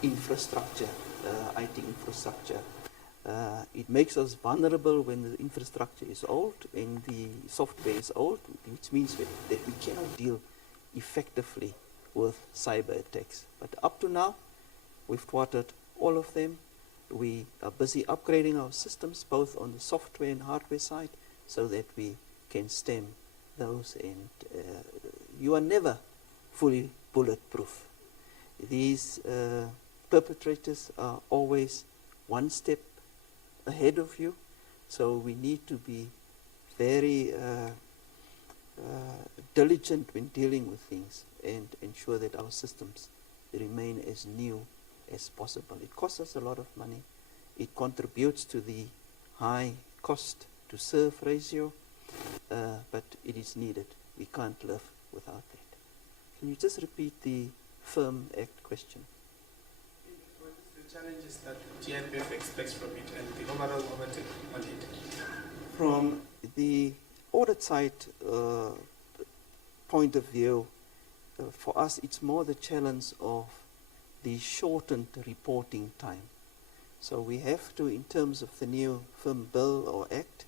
infrastructure, IT infrastructure. It makes us vulnerable when the infrastructure is old and the software is old, which means that we cannot deal effectively with cyber attacks. But up to now, we've thwarted all of them. We are busy upgrading our systems, both on the software and hardware side, so that we can stem those. And you are never fully bulletproof. These perpetrators are always one step ahead of you, so we need to be very diligent when dealing with things and ensure that our systems remain as new as possible. It costs us a lot of money. It contributes to the high cost to serve ratio, but it is needed. We can't live without that. Can you just repeat the Firm Act question? What is the challenges that GIPF expects from it and the overall on it? From the audit side point of view, for us it's more the challenge of the shortened reporting time. So we have to, in terms of the new Firm Bill or Act,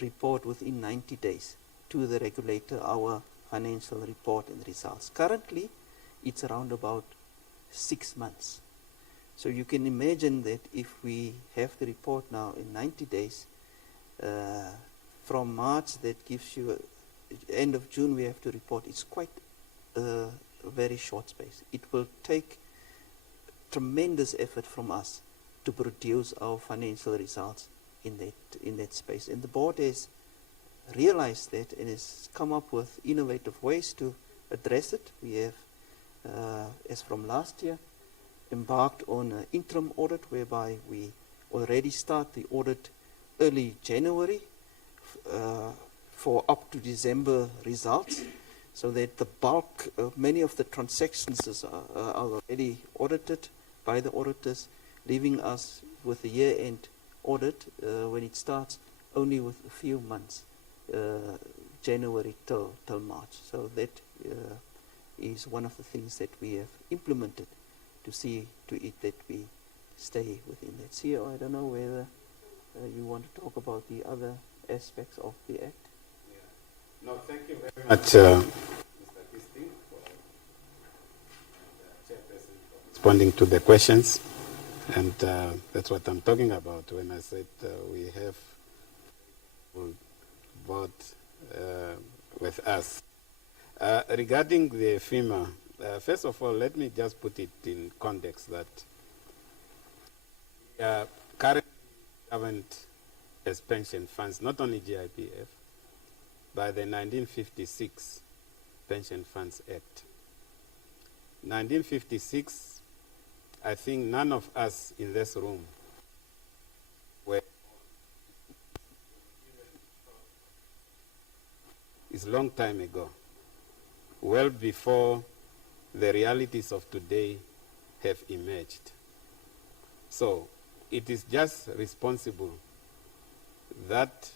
report within 90 days to the regulator our financial report and results. Currently, it's around about 6 months. So you can imagine that if we have the report now in 90 days, from March, that gives you, end of June we have to report. It's quite a very short space. It will take tremendous effort from us to produce our financial results in that space. And the board has realized that and has come up with innovative ways to address it. We have, as from last year, embarked on an interim audit whereby we already start the audit early January for up to December results, so that the bulk of many of the transactions are already audited by the auditors, leaving us with the year-end audit when it starts only with a few months, January till March. So that is one of the things that we have implemented to see to it that we stay within that. CEO, I don't know whether you want to talk about the other aspects of the Act. Yeah. No, thank you very much, Mr. Kisting, for Chairperson for responding to the questions. And that's what I'm talking about when I said we have board with us. Regarding the FEMA, first of all, let me just put it in context that currently governed as pension funds, not only GIPF, by the 1956 Pension Funds Act. 1956, I think none of us in this room were. It's a long time ago, well before the realities of today have emerged. So it is just responsible that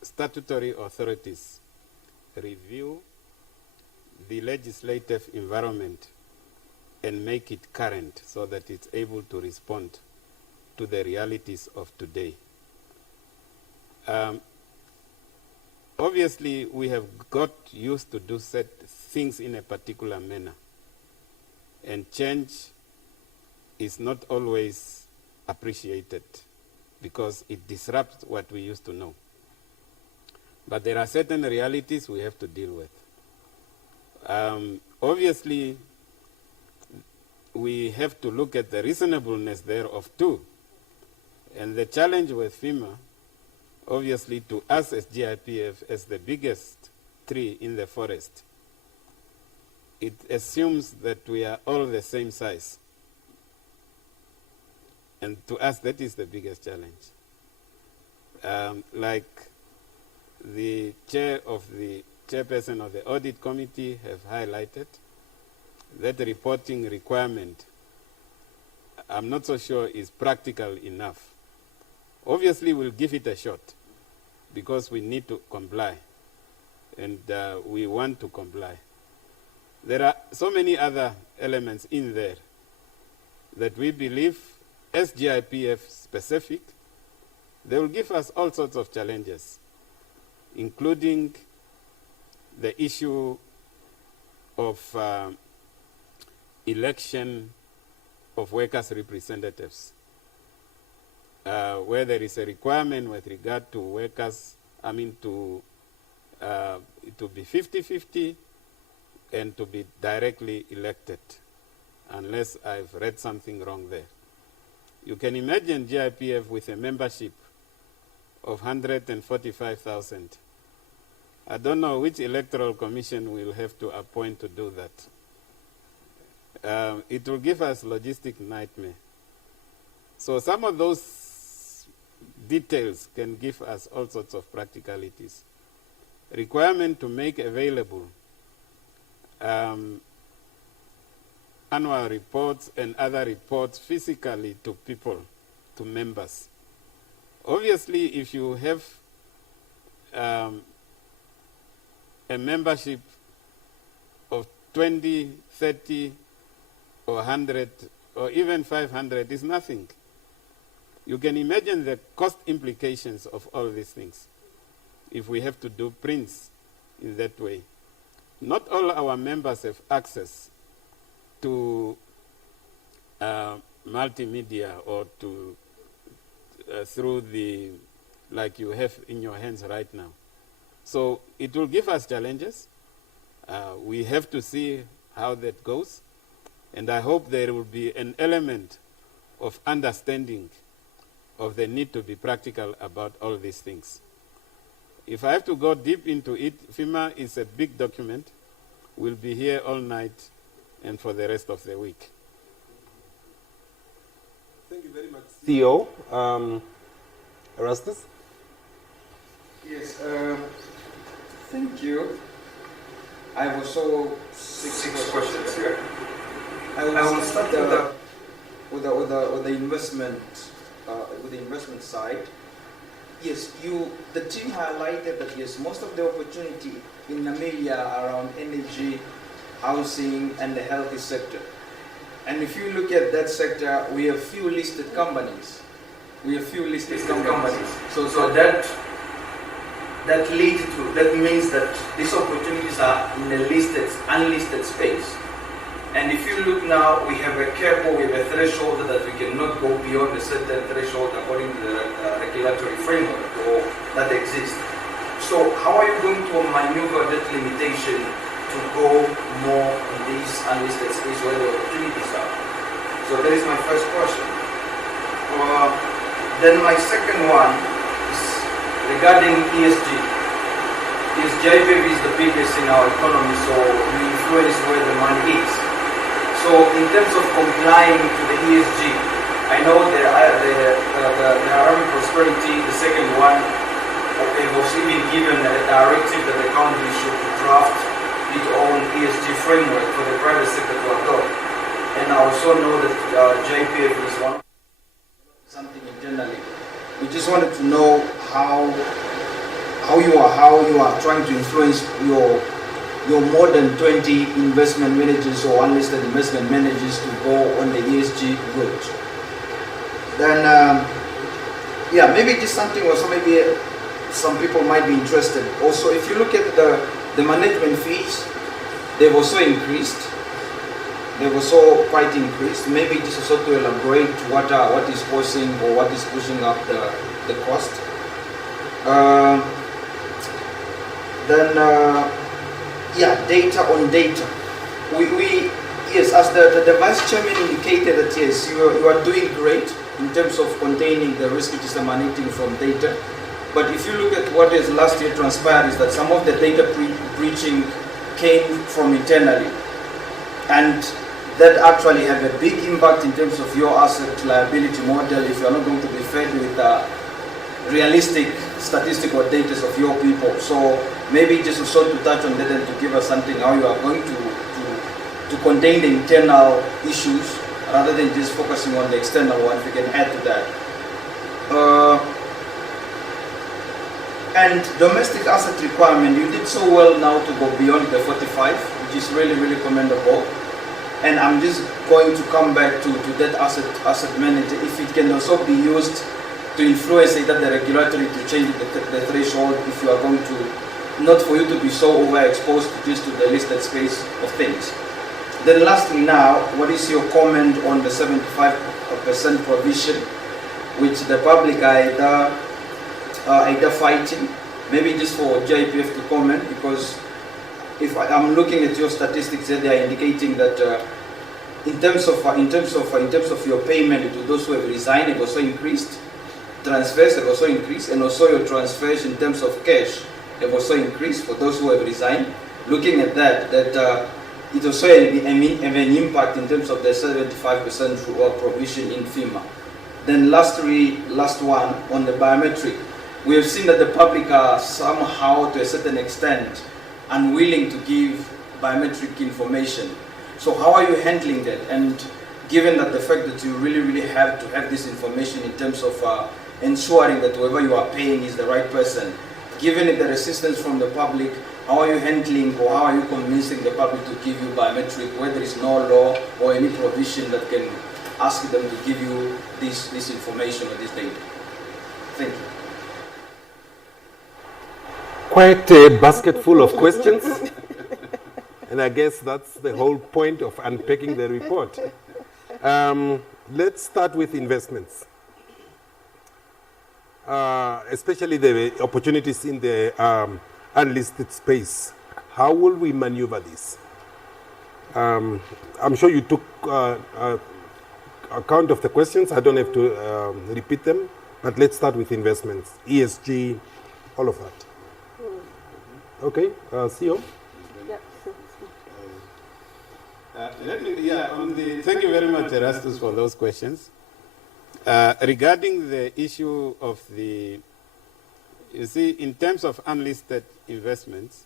statutory authorities review the legislative environment and make it current so that it's able to respond to the realities of today. Obviously, we have got used to do set things in a particular manner, and change is not always appreciated because it disrupts what we used to know. But there are certain realities we have to deal with. Obviously, we have to look at the reasonableness thereof too. And the challenge with FEMA, obviously to us as GIPF, as the biggest tree in the forest, it assumes that we are all the same size. And to us, that is the biggest challenge. Like the chairperson of the audit committee have highlighted, that reporting requirement, I'm not so sure is practical enough. Obviously, we'll give it a shot because we need to comply, and we want to comply. There are so many other elements in there that we believe, as GIPF specific, they will give us all sorts of challenges, including the issue of election of workers' representatives, where there is a requirement with regard to workers, to be 50-50 and to be directly elected, unless I've read something wrong there. You can imagine GIPF with a membership of 145,000. I don't know which electoral commission we'll have to appoint to do that. It will give us logistic nightmare. So some of those details can give us all sorts of practicalities. Requirement to make available annual reports and other reports physically to people, to members. Obviously, if you have a membership of 20, 30, or 100, or even 500 is nothing. You can imagine the cost implications of all these things if we have to do prints in that way. Not all our members have access to multimedia or to through the, like you have in your hands right now. So it will give us challenges. We have to see how that goes. And I hope there will be an element of understanding of the need to be practical about all these things. If I have to go deep into it, FEMA is a big document. We'll be here all night and for the rest of the week. Thank you very much, CEO. Erastus? Yes, thank you. I have also six questions here. I will start with the investment side. Yes, the team highlighted that yes, most of the opportunity in Namibia are around energy, housing, and the healthy sector. And if you look at that sector, we have few listed companies. So that means that these opportunities are in the unlisted space. And if you look now, we have a cap, we have a threshold that we cannot go beyond a certain threshold according to the regulatory framework that exists. So how are you going to maneuver that limitation to go more in these unlisted space where the opportunities are? So that is my first question. Then my second one is regarding ESG. GIPF is the biggest in our economy, so we influence where the money is. So in terms of complying to the ESG, I know the Arabic Prosperity, the second one, it was even given a directive that the country should draft its own ESG framework for the private sector to adopt. And I also know that GIPF is one something internally. We just wanted to know how you are trying to influence your more than 20 investment managers or unlisted investment managers to go on the ESG route. Then, maybe just something also maybe some people might be interested. Also, if you look at the management fees, they've also increased. they've also quite increased. Maybe just also to elaborate what is causing or what is pushing up the cost. Data on data. Yes, as the Vice Chairman indicated that yes, you are doing great in terms of containing the risk which is emanating from data. But if you look at what has last year transpired is that some of the data breaching came from internally. And that actually have a big impact in terms of your asset liability model if you're not going to be fed with realistic statistical data of your people. So maybe just also to touch on that and to give us something how you are going to contain the internal issues rather than just focusing on the external one, if we can add to that. And domestic asset requirement, you did so well now to go beyond the 45, which is really, really commendable. And I'm just going to come back to that asset manager, if it can also be used to influence either the regulatory to change the threshold if you are going to, not for you to be so overexposed just to the listed space of things. Then lastly now, what is your comment on the 75% provision, which the public are either fighting? Maybe just for GIPF to comment, because if I'm looking at your statistics there, they are indicating that in terms of your payment to those who have resigned, it also increased. Transfers have also increased, and also your transfers in terms of cash have also increased for those who have resigned. Looking at that it also have an impact in terms of the 75% provision in FEMA. Then last one on the biometric. We have seen that the public are somehow, to a certain extent, unwilling to give biometric information. So how are you handling that? And given that the fact that you really, really have to have this information in terms of ensuring that whoever you are paying is the right person, given the resistance from the public, how are you handling or how are you convincing the public to give you biometric where there is no law or any provision that can ask them to give you this information or this data? Thank you. Quite a basket full of questions. And I guess that's the whole point of unpacking the report. Let's start with investments. Especially the opportunities in the unlisted space. How will we maneuver this? I'm sure you took account of the questions. I don't have to repeat them, but let's start with investments, ESG, all of that. Okay, CEO? Thank you very much, Erastus, for those questions. Regarding the issue of you see, in terms of unlisted investments,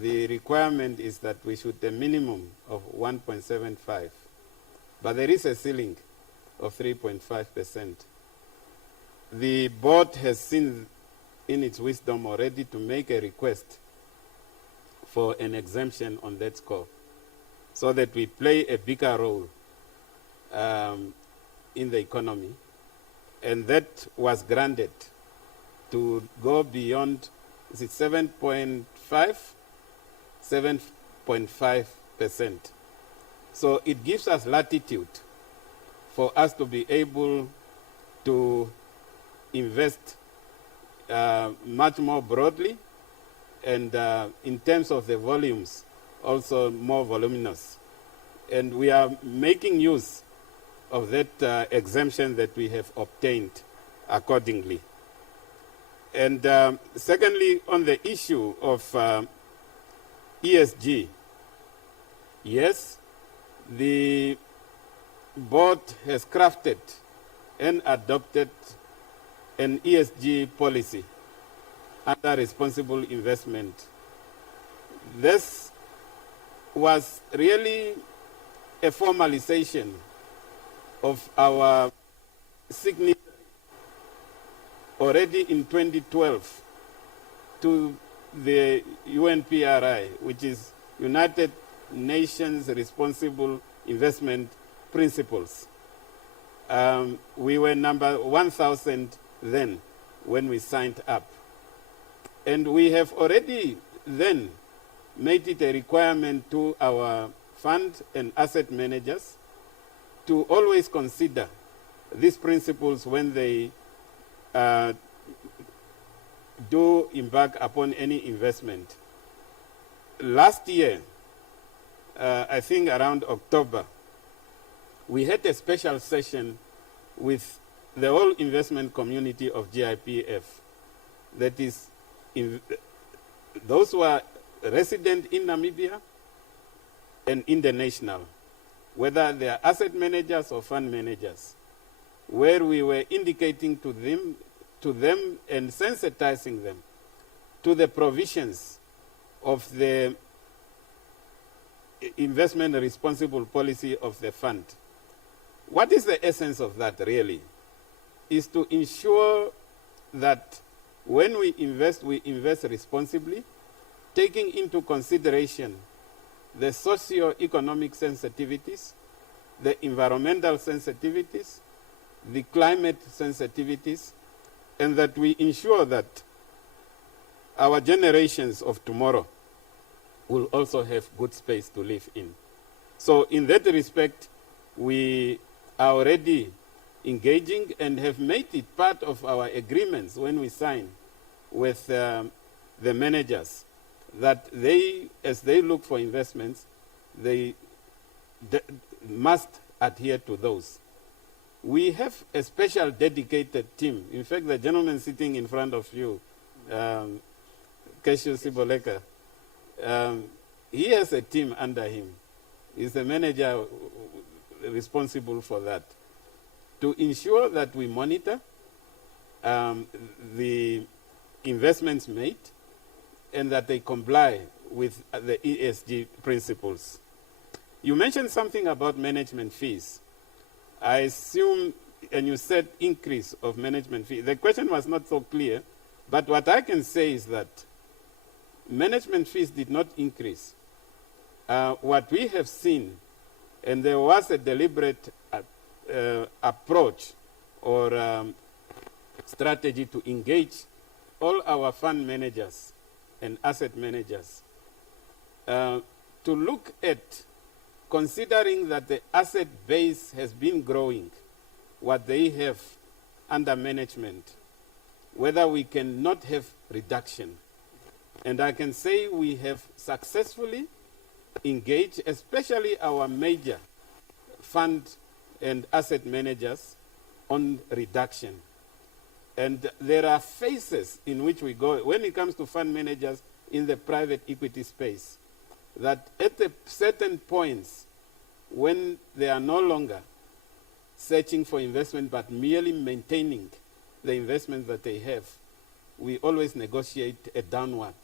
the requirement is that we should a minimum of 1.75, but there is a ceiling of 3.5%. The board has seen in its wisdom already to make a request for an exemption on that score, so that we play a bigger role in the economy. And that was granted to go beyond, is it 7.5? 7.5%. So it gives us latitude for us to be able to invest much more broadly, and in terms of the volumes, also more voluminous. And we are making use of that exemption that we have obtained accordingly. And secondly, on the issue of ESG, yes, the board has crafted and adopted an ESG policy under responsible investment. This was really a formalization of our signature already in 2012 to the UNPRI, which is United Nations Responsible Investment Principles. We were number 1,000 then when we signed up. And we have already then made it a requirement to our fund and asset managers to always consider these principles when they do embark upon any investment. Last year, I think around October, we had a special session with the whole investment community of GIPF. That is, those who are resident in Namibia and international, whether they are asset managers or fund managers, where we were indicating to them and sensitizing them to the provisions of the investment responsible policy of the fund. What is the essence of that really? Is to ensure that when we invest responsibly, taking into consideration the socio-economic sensitivities, the environmental sensitivities, the climate sensitivities, and that we ensure that our generations of tomorrow will also have good space to live in. So in that respect, we are already engaging and have made it part of our agreements when we sign with the managers that they, as they look for investments, they must adhere to those. We have a special dedicated team. In fact, the gentleman sitting in front of you, Keshu Siboleka, he has a team under him. He's the manager responsible for that, to ensure that we monitor the investments made and that they comply with the ESG principles. You mentioned something about management fees. I assume, and you said increase of management fee. The question was not so clear, but what I can say is that management fees did not increase. What we have seen, and there was a deliberate approach or strategy to engage all our fund managers and asset managers to look at, considering that the asset base has been growing, what they have under management, whether we cannot have reduction. And I can say we have successfully engaged, especially our major fund and asset managers, on reduction. And there are phases in which we go, when it comes to fund managers in the private equity space, that at certain points, when they are no longer searching for investment but merely maintaining the investment that they have, we always negotiate a downward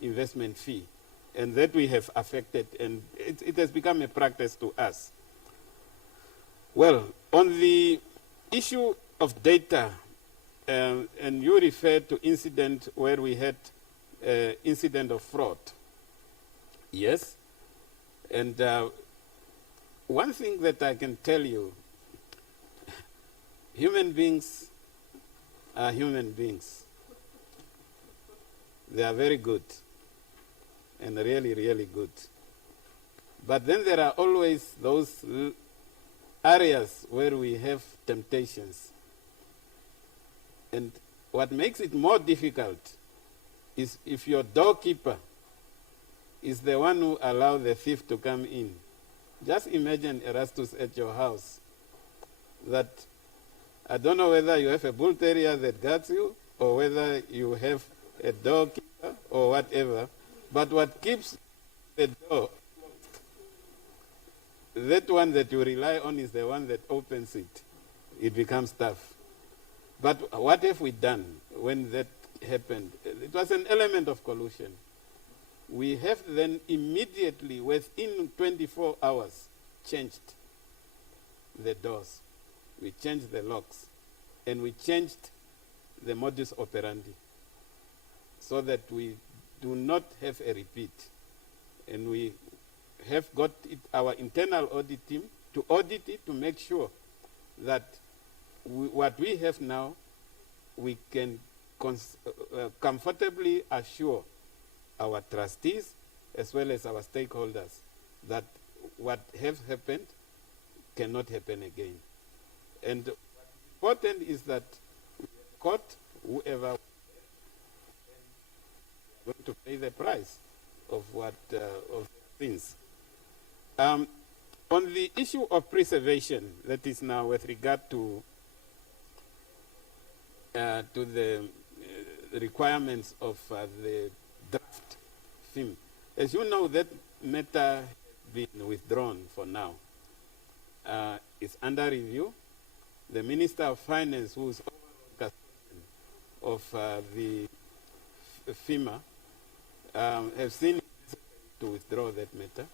investment fee. And that we have affected, and it has become a practice to us. Well, on the issue of data, and you referred to incident where we had incident of fraud. Yes. And one thing that I can tell you, human beings are human beings. They are very good, and really, really good. But then there are always those areas where we have temptations. And what makes it more difficult is if your doorkeeper is the one who allows the thief to come in. Just imagine, Erastus, at your house, that I don't know whether you have a bull terrier that guards you or whether you have a doorkeeper or whatever, but what keeps the door, that one that you rely on is the one that opens it. It becomes tough. But what have we done when that happened? It was an element of collusion. We have then immediately, within 24 hours, changed the doors. We changed the locks. And we changed the modus operandi so that we do not have a repeat. And we have got our internal audit team to audit it to make sure that what we have now, we can comfortably assure our trustees as well as our stakeholders that what have happened cannot happen again. And important is that court, whoever going to pay the price of what of things. On the issue of preservation, that is now with regard to the requirements of the draft film. As you know, that matter has been withdrawn for now. It's under review. The Minister of Finance, who is of the FEMA, have seen to withdraw that matter.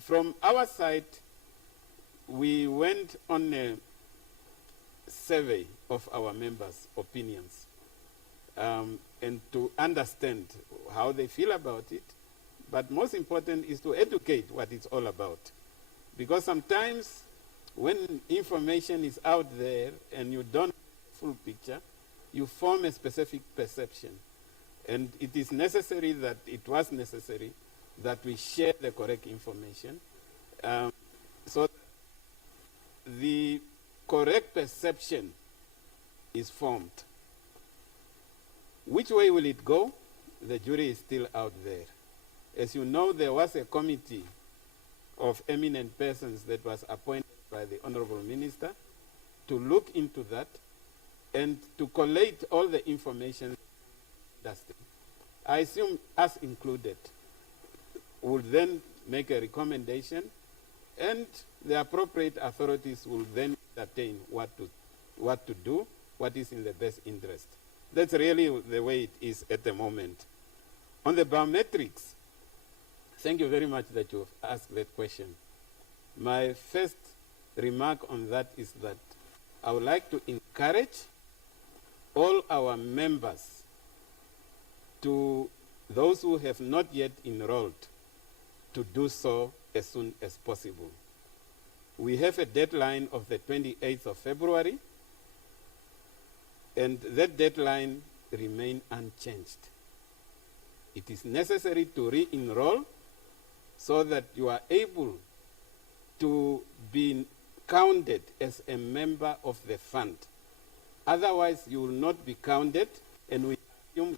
From our side, we went on a survey of our members' opinions and to understand how they feel about it. But most important is to educate what it's all about. Because sometimes when information is out there and you don't have the full picture, you form a specific perception. And it is necessary that, it was necessary that we share the correct information so the correct perception is formed. Which way will it go? The jury is still out there. As you know, there was a committee of eminent persons that was appointed by the Honorable Minister to look into that and to collate all the information. I assume us included will then make a recommendation, and the appropriate authorities will then entertain what to do, what is in the best interest. That's really the way it is at the moment. On the biometrics, thank you very much that you've asked that question. My first remark on that is that I would like to encourage all our members, to those who have not yet enrolled, to do so as soon as possible. We have a deadline of the 28th of February, and that deadline remains unchanged. It is necessary to re-enroll so that you are able to be counted as a member of the fund. Otherwise, you will not be counted, and we assume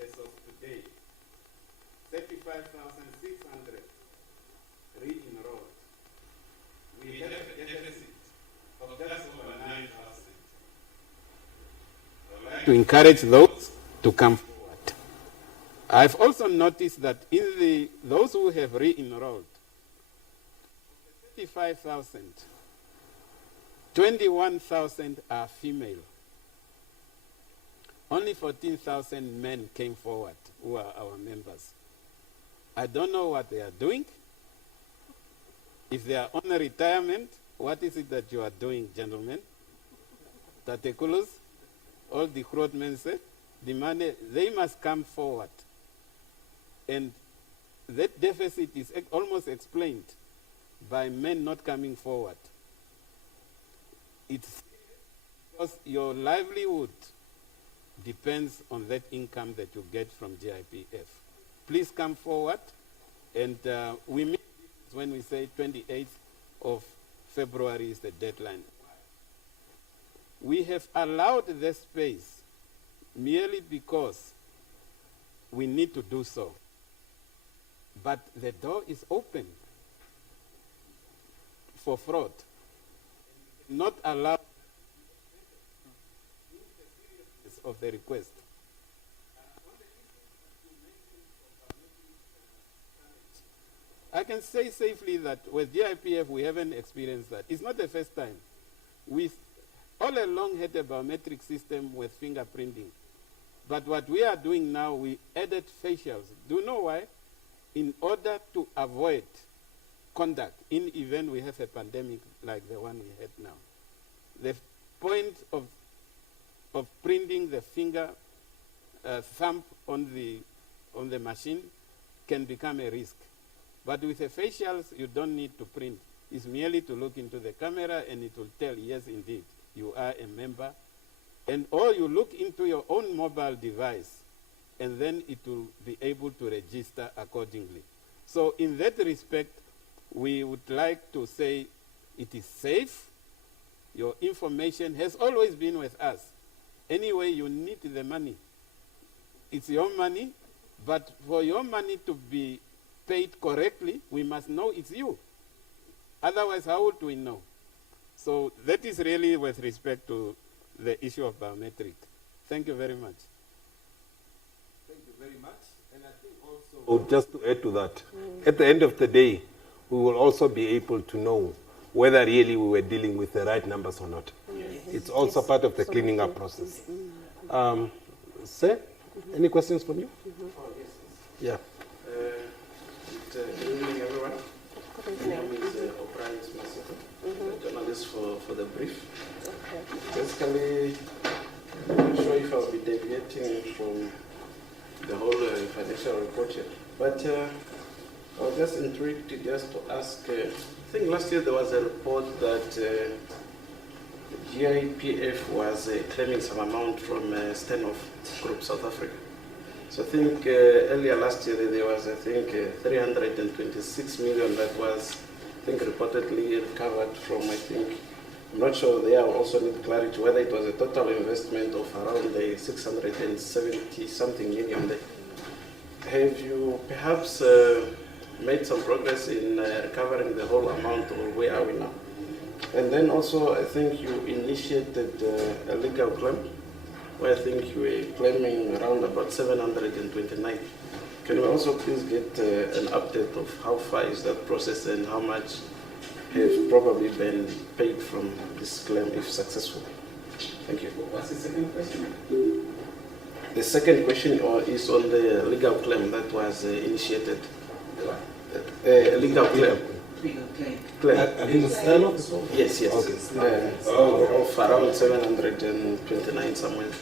as of today, 35,600 re-enrolled. We have a deficit of just over 9,000. I would like to encourage those to come forward. I've also noticed that in those who have re-enrolled, 35,000, 21,000 are female. Only 14,000 men came forward who are our members. I don't know what they are doing. If they are on a retirement, what is it that you are doing, gentlemen? Tatekulus, all the Grootmen said, the money, they must come forward. And that deficit is almost explained by men not coming forward. It's because your livelihood depends on that income that you get from GIPF. Please come forward, and we meet when we say 28th of February is the deadline. We have allowed this space merely because we need to do so. But the door is open for fraud. Not allow of the request. I can say safely that with GIPF we haven't experienced that. It's not the first time. We all along had a biometric system with fingerprinting. But what we are doing now, we added facials. Do you know why? in order to avoid conduct in event we have a pandemic like the one we had now. The point of printing the finger thumb on the machine can become a risk. But with the facials, you don't need to print. It's merely to look into the camera and it will tell, yes, indeed, you are a member. Or you look into your own mobile device and then it will be able to register accordingly. So in that respect, we would like to say it is safe. Your information has always been with us. Anyway, you need the money. It's your money, but for your money to be paid correctly, we must know it's you. Otherwise, how would we know? So that is really with respect to the issue of biometric. Thank you very much. Thank you very much. And I think also, just to add to that, at the end of the day, we will also be able to know whether really we were dealing with the right numbers or not. It's also part of the cleaning up process. Sir, any questions from you? Oh, yes. Yeah. Good evening, everyone. My name is O'Brien Smith, journalist for the brief. Basically, I'm not sure if I'll be deviating from the whole financial report here, but I was just intrigued just to ask, I think last year there was a report that GIPF was claiming some amount from Stenhoff Group South Africa. So I think earlier last year there was, I think, 326 million that was, I think, reportedly recovered from, I think, I'm not sure, they also need clarity whether it was a total investment of around 670 something million there. Have you perhaps made some progress in recovering the whole amount, or where are we now? And then also, I think you initiated a legal claim, where I think you were claiming around about 729. Can you also please get an update of how far is that process and how much have probably been paid from this claim if successful? Thank you. What's the second question? The second question is on the legal claim that was initiated. Legal claim. Legal claim. Against Stenhoff? Yes, yes. Okay. Of around 729 somewhere.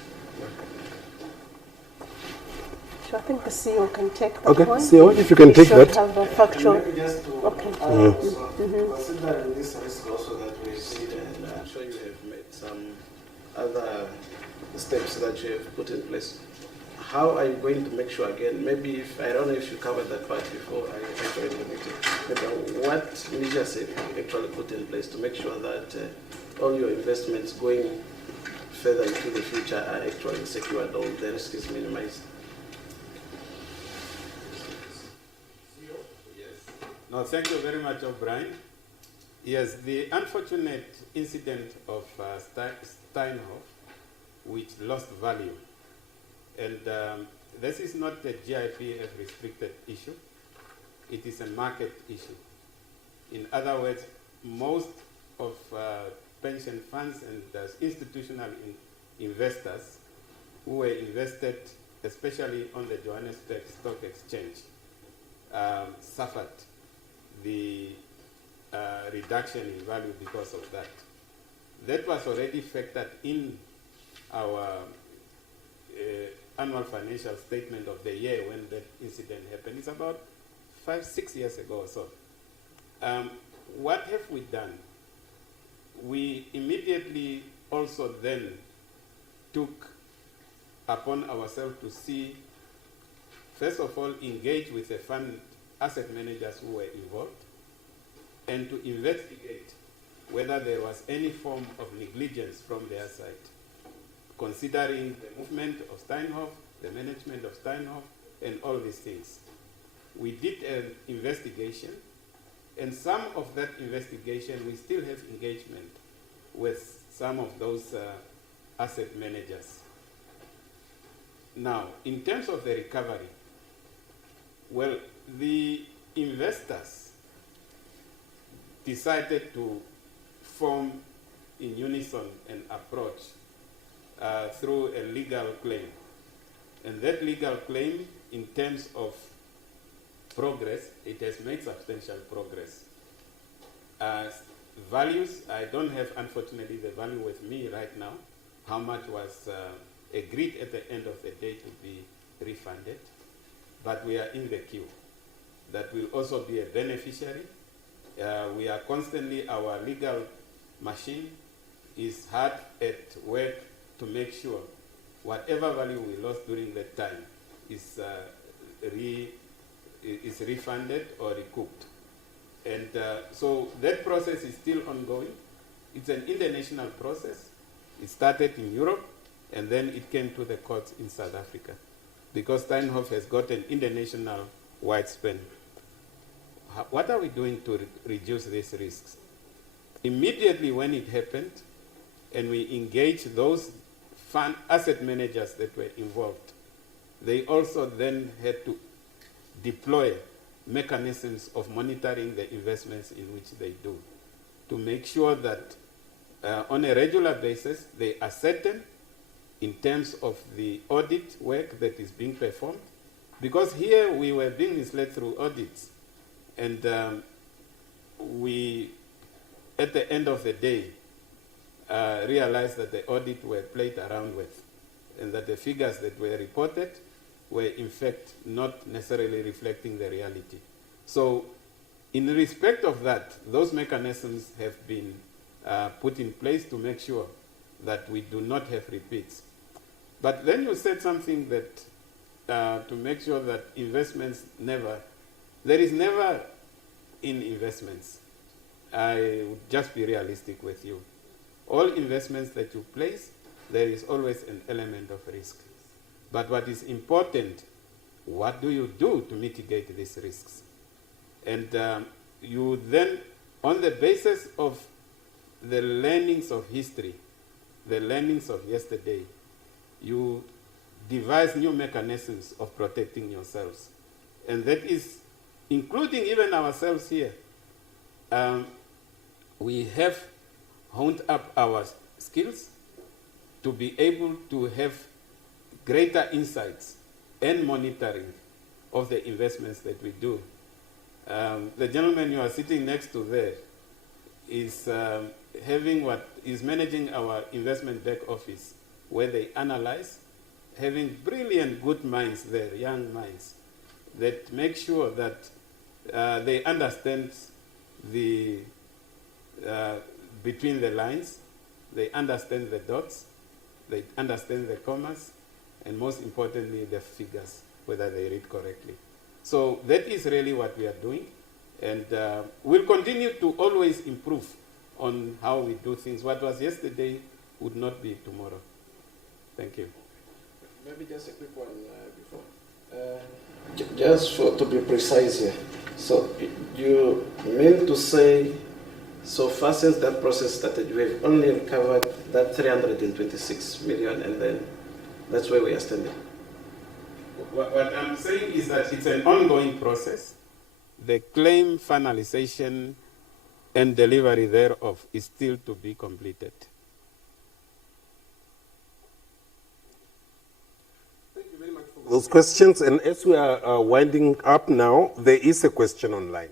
So I think the CEO can take that Okay, one. CEO, if you can We take should that. have a factual. Maybe just to Okay. considering this risk also that we see, and I'm sure you have made some other steps that you have put in place. How are you going to make sure again, maybe if, I don't know if you covered that part before I joined the meeting, but what measures have you actually put in place to make sure that all your investments going further into the future are actually secured, all the risk is minimized? No, thank you very much, O'Brien. Yes, the unfortunate incident of Steinhoff, which lost value, and this is not a GIPF restricted issue, it is a market issue. In other words, most of pension funds and institutional investors who were invested, especially on the Johannesburg Stock Exchange, suffered the reduction in value because of that. That was already factored in our annual financial statement of the year when that incident happened. It's about 5-6 years ago or so. What have we done? We immediately also then took upon ourselves to see, first of all, engage with the fund asset managers who were involved and to investigate whether there was any form of negligence from their side, considering the movement of Steinhoff, the management of Steinhoff, and all these things. We did an investigation, and some of that investigation, we still have engagement with some of those asset managers. Now, in terms of the recovery, well, the investors decided to form in unison an approach through a legal claim. And that legal claim, in terms of progress. It has made substantial progress. Values, I don't have, unfortunately, the value with me right now, how much was agreed at the end of the day to be refunded, but we are in the queue. That will also be a beneficiary. We are constantly, our legal machine is hard at work to make sure whatever value we lost during that time is refunded or recouped. And so that process is still ongoing. It's an international process. It started in Europe, and then it came to the courts in South Africa, because Steinhoff has got an international wide span. What are we doing to reduce these risks? Immediately when it happened, and we engaged those fund asset managers that were involved, they also then had to deploy mechanisms of monitoring the investments in which they do, to make sure that on a regular basis they are certain in terms of the audit work that is being performed. Because here we were being misled through audits, and we, at the end of the day, realized that the audit were played around with, and that the figures that were reported were in fact not necessarily reflecting the reality. So in respect of that, those mechanisms have been put in place to make sure that we do not have repeats. But then you said something that to make sure that investments never, there is never in investments, I would just be realistic with you. All investments that you place, there is always an element of risk. But what is important, what do you do to mitigate these risks? And you then, on the basis of the learnings of history, the learnings of yesterday, you devise new mechanisms of protecting yourselves. And that is, including even ourselves here, we have honed up our skills to be able to have greater insights and monitoring of the investments that we do. The gentleman you are sitting next to there is managing our investment back office, where they analyze, having brilliant, good minds there, young minds, that make sure that they understand the between the lines, they understand the dots, they understand the commas, and most importantly, the figures, whether they read correctly. So that is really what we are doing, and we'll continue to always improve on how we do things. What was yesterday would not be tomorrow. Thank you. Maybe just a quick one before. Just to be precise here. So you mean to say, so far since that process started, we have only recovered that 326 million, and then that's where we are standing? What I'm saying is that it's an ongoing process. The claim finalization and delivery thereof is still to be completed. Thank you very much for those questions. And as we are winding up now, there is a question online,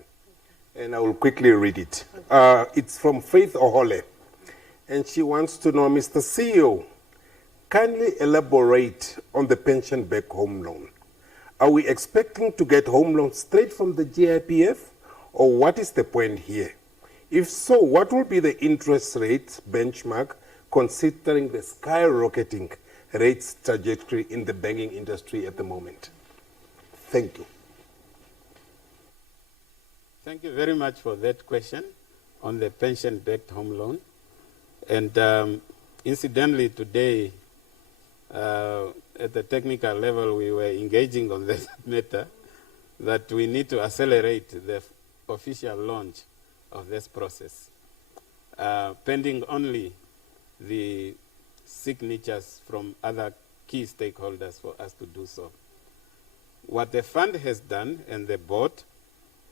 and I will quickly read it. It's from Faith Ohole, and she wants to know, Mr. CEO, kindly elaborate on the pension back home loan. Are we expecting to get home loans straight from the GIPF, or what is the point here? If so, what will be the interest rate benchmark considering the skyrocketing rates trajectory in the banking industry at the moment? Thank you. Thank you very much for that question on the pension-backed home loan. And incidentally, today, at the technical level, we were engaging on this matter, that we need to accelerate the official launch of this process, pending only the signatures from other key stakeholders for us to do so. What the fund has done, and the board,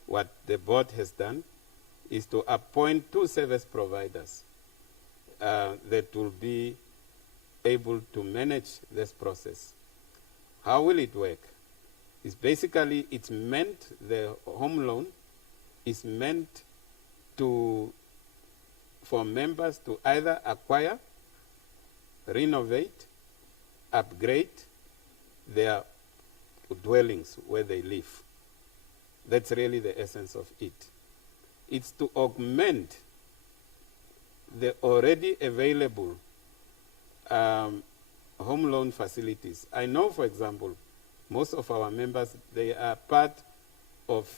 what the board has done, is to appoint 2 service providers that will be able to manage this process. How will it work? It's basically, it's meant, the home loan is meant for members to either acquire, renovate, upgrade their dwellings where they live. That's really the essence of it. It's to augment the already available home loan facilities. I know, for example, most of our members, they are part of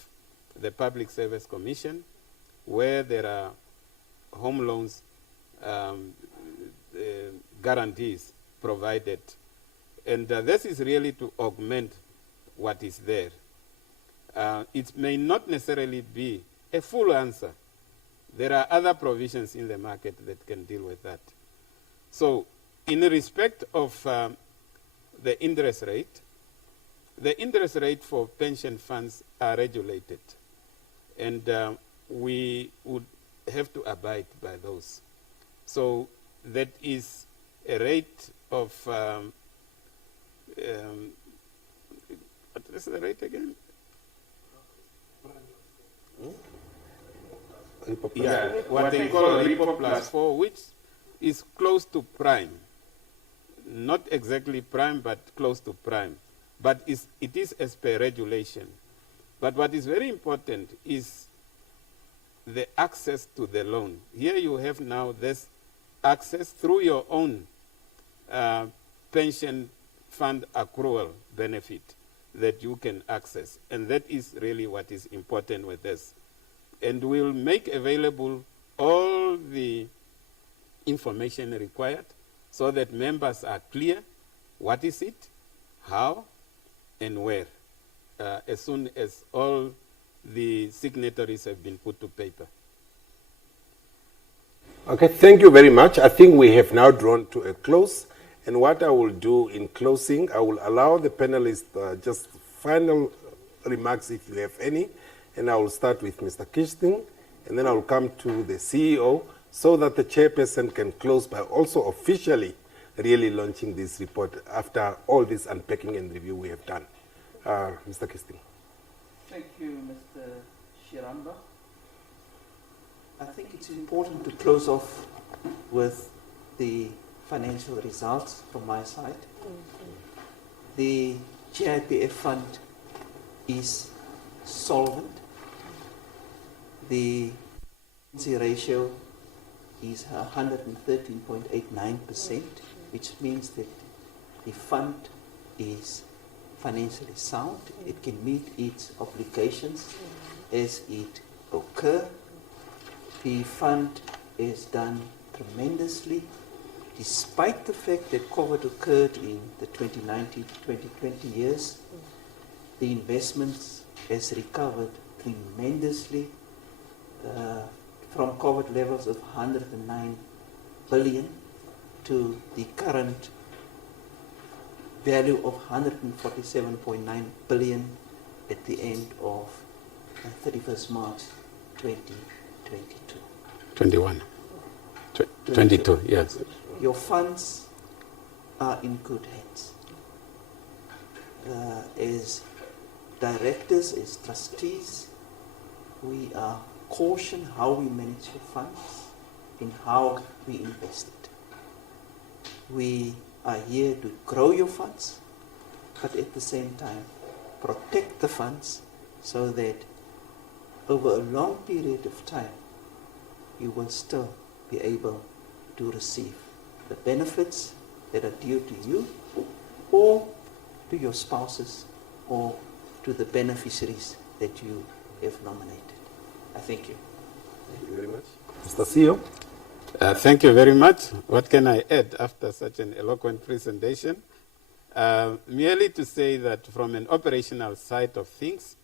the Public Service Commission, where there are home loans guarantees provided. And this is really to augment what is there. It may not necessarily be a full answer. There are other provisions in the market that can deal with that. So, in respect of the interest rate for pension funds are regulated. And we would have to abide by those. So, that is a rate of, what is the rate again? Yeah, what they call repo plus 4, which is close to prime. Not exactly prime, but close to prime. But it is as per regulation. But what is very important is the access to the loan. Here you have now this access through your own pension fund accrual benefit that you can access. And that is really what is important with this. And we'll make available all the information required so that members are clear what is it, how, and where, as soon as all the signatories have been put to paper. Okay, thank you very much. I think we have now drawn to a close. And what I will do in closing, I will allow the panelists just final remarks if you have any. And I will start with Mr. Kisting, and then I will come to the CEO so that the chairperson can close by also officially really launching this report after all this unpacking and review we have done. Mr. Kisting. Thank you, Mr. Shiramba. I think it's important to close off with the financial results from my side. The GIPF fund is solvent. The efficiency ratio is 113.89%, which means that the fund is financially sound. It can meet its obligations as it occurs. The fund is done tremendously, despite the fact that COVID occurred in the 2019-2020 years. The investments has recovered tremendously from COVID levels of 109 billion to the current value of 147.9 billion at the end of 31st March 2022. 21. 22, yes. Your funds are in good hands. As directors, as trustees, we are caution how we manage your funds and how we invest it. We are here to grow your funds, but at the same time protect the funds so that over a long period of time you will still be able to receive the benefits that are due to you or to your spouses or to the beneficiaries that you have nominated. I thank you. Thank you very much. Mr. CEO. Thank you very much. What can I add after such an eloquent presentation? Merely to say that from an operational side of things,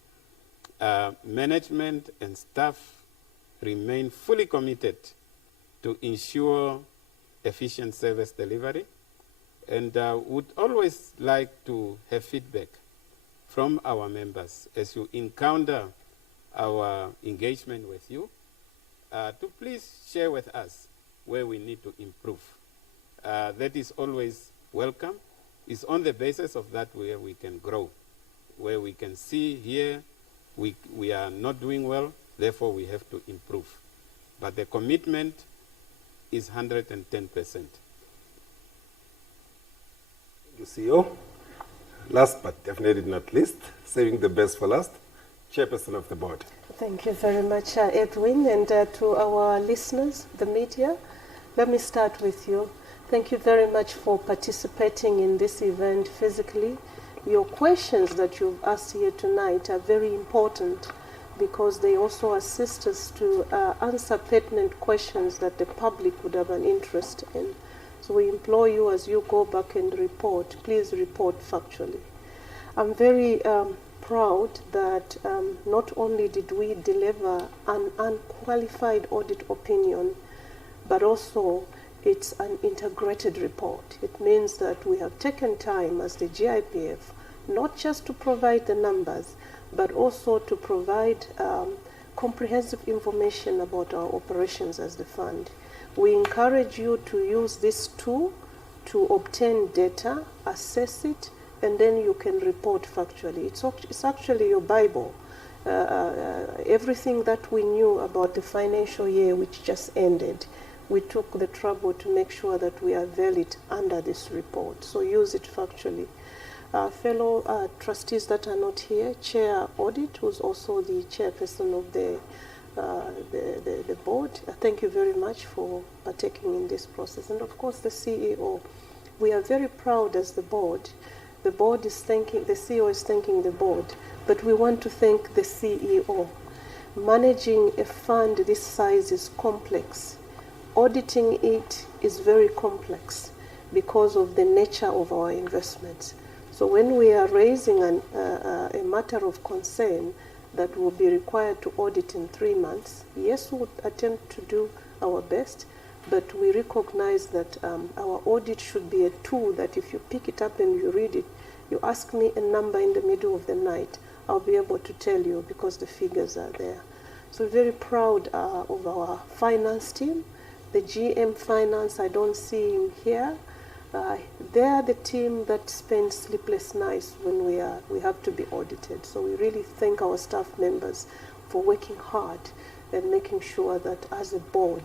management and staff remain fully committed to ensure efficient service delivery, and would always like to have feedback from our members as you encounter our engagement with you, to please share with us where we need to improve. That is always welcome. It's on the basis of that where we can grow where we can see here we are not doing well, therefore we have to improve. But the commitment is 110%. Thank you, CEO. Last but definitely not least, saving the best for last, Chairperson of the Board. Thank you very much, Edwin, and to our listeners, the media. Let me start with you. Thank you very much for participating in this event physically. Your questions that you've asked here tonight are very important because they also assist us to answer pertinent questions that the public would have an interest in. So we implore you, as you go back and report, please report factually. I'm very proud that not only did we deliver an unqualified audit opinion, but also it's an integrated report. It means that we have taken time as the GIPF, not just to provide the numbers, but also to provide comprehensive information about our operations as the fund. We encourage you to use this tool to obtain data, assess it, and then you can report factually. It's actually your Bible. Everything that we knew about the financial year which just ended, we took the trouble to make sure that we avail it under this report. So use it factually. Fellow trustees that are not here, Chair Audit, who's also the chairperson of the board, thank you very much for partaking in this process. And of course the CEO. We are very proud as the board. The board is thanking, the CEO is thanking the board, but we want to thank the CEO. Managing a fund this size is complex. Auditing it is very complex because of the nature of our investments. So when we are raising a matter of concern that will be required to audit in 3 months, yes, we would attempt to do our best, but we recognize that our audit should be a tool that if you pick it up and you read it, you ask me a number in the middle of the night, I'll be able to tell you because the figures are there. So we're very proud of our finance team. The GM Finance, I don't see him here. They are the team that spends sleepless nights when we have to be audited. So we really thank our staff members for working hard and making sure that as a board,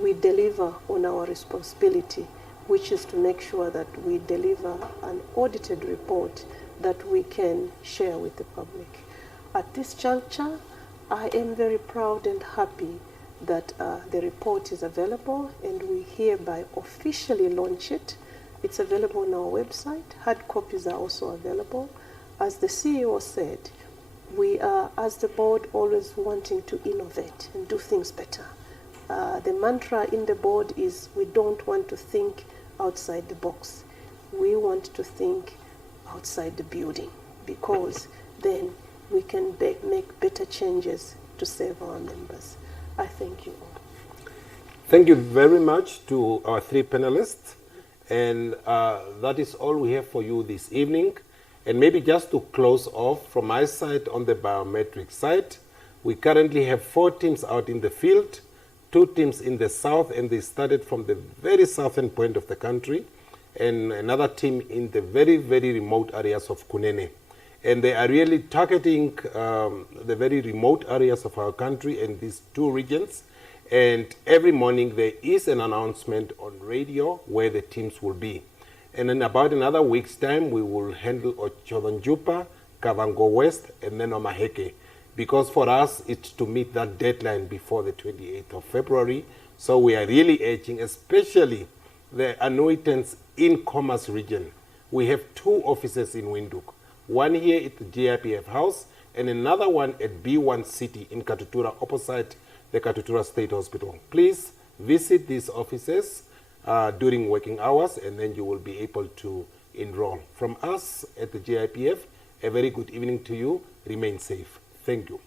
we deliver on our responsibility, which is to make sure that we deliver an audited report that we can share with the public. At this juncture, I am very proud and happy that the report is available, and we hereby officially launch it. It's available on our website. Hard copies are also available. As the CEO said, we are, as the board, always wanting to innovate and do things better. The mantra in the board is we don't want to think outside the box. We want to think outside the building, because then we can make better changes to serve our members. I thank you all. Thank you very much to our 3 panelists. And that is all we have for you this evening. And maybe just to close off from my side on the biometric side, we currently have 4 teams out in the field, 2 teams in the south, and they started from the very southern point of the country, and another team in the very, very remote areas of Kunene. And they are really targeting the very remote areas of our country and these 2 regions. And every morning there is an announcement on radio where the teams will be. And in about another week's time, we will handle Ochodonjupa, Kavango West, and then Omaheke. Because for us, it's to meet that deadline before the 28th of February. So we are really urging, especially the annuitants in Commerce region. We have 2 offices in Windhoek. One here at the GIPF house, and another one at B1 City in Katutura, opposite the Katutura State Hospital. Please visit these offices during working hours, and then you will be able to enroll. From us at the GIPF, a very good evening to you. Remain safe. Thank you.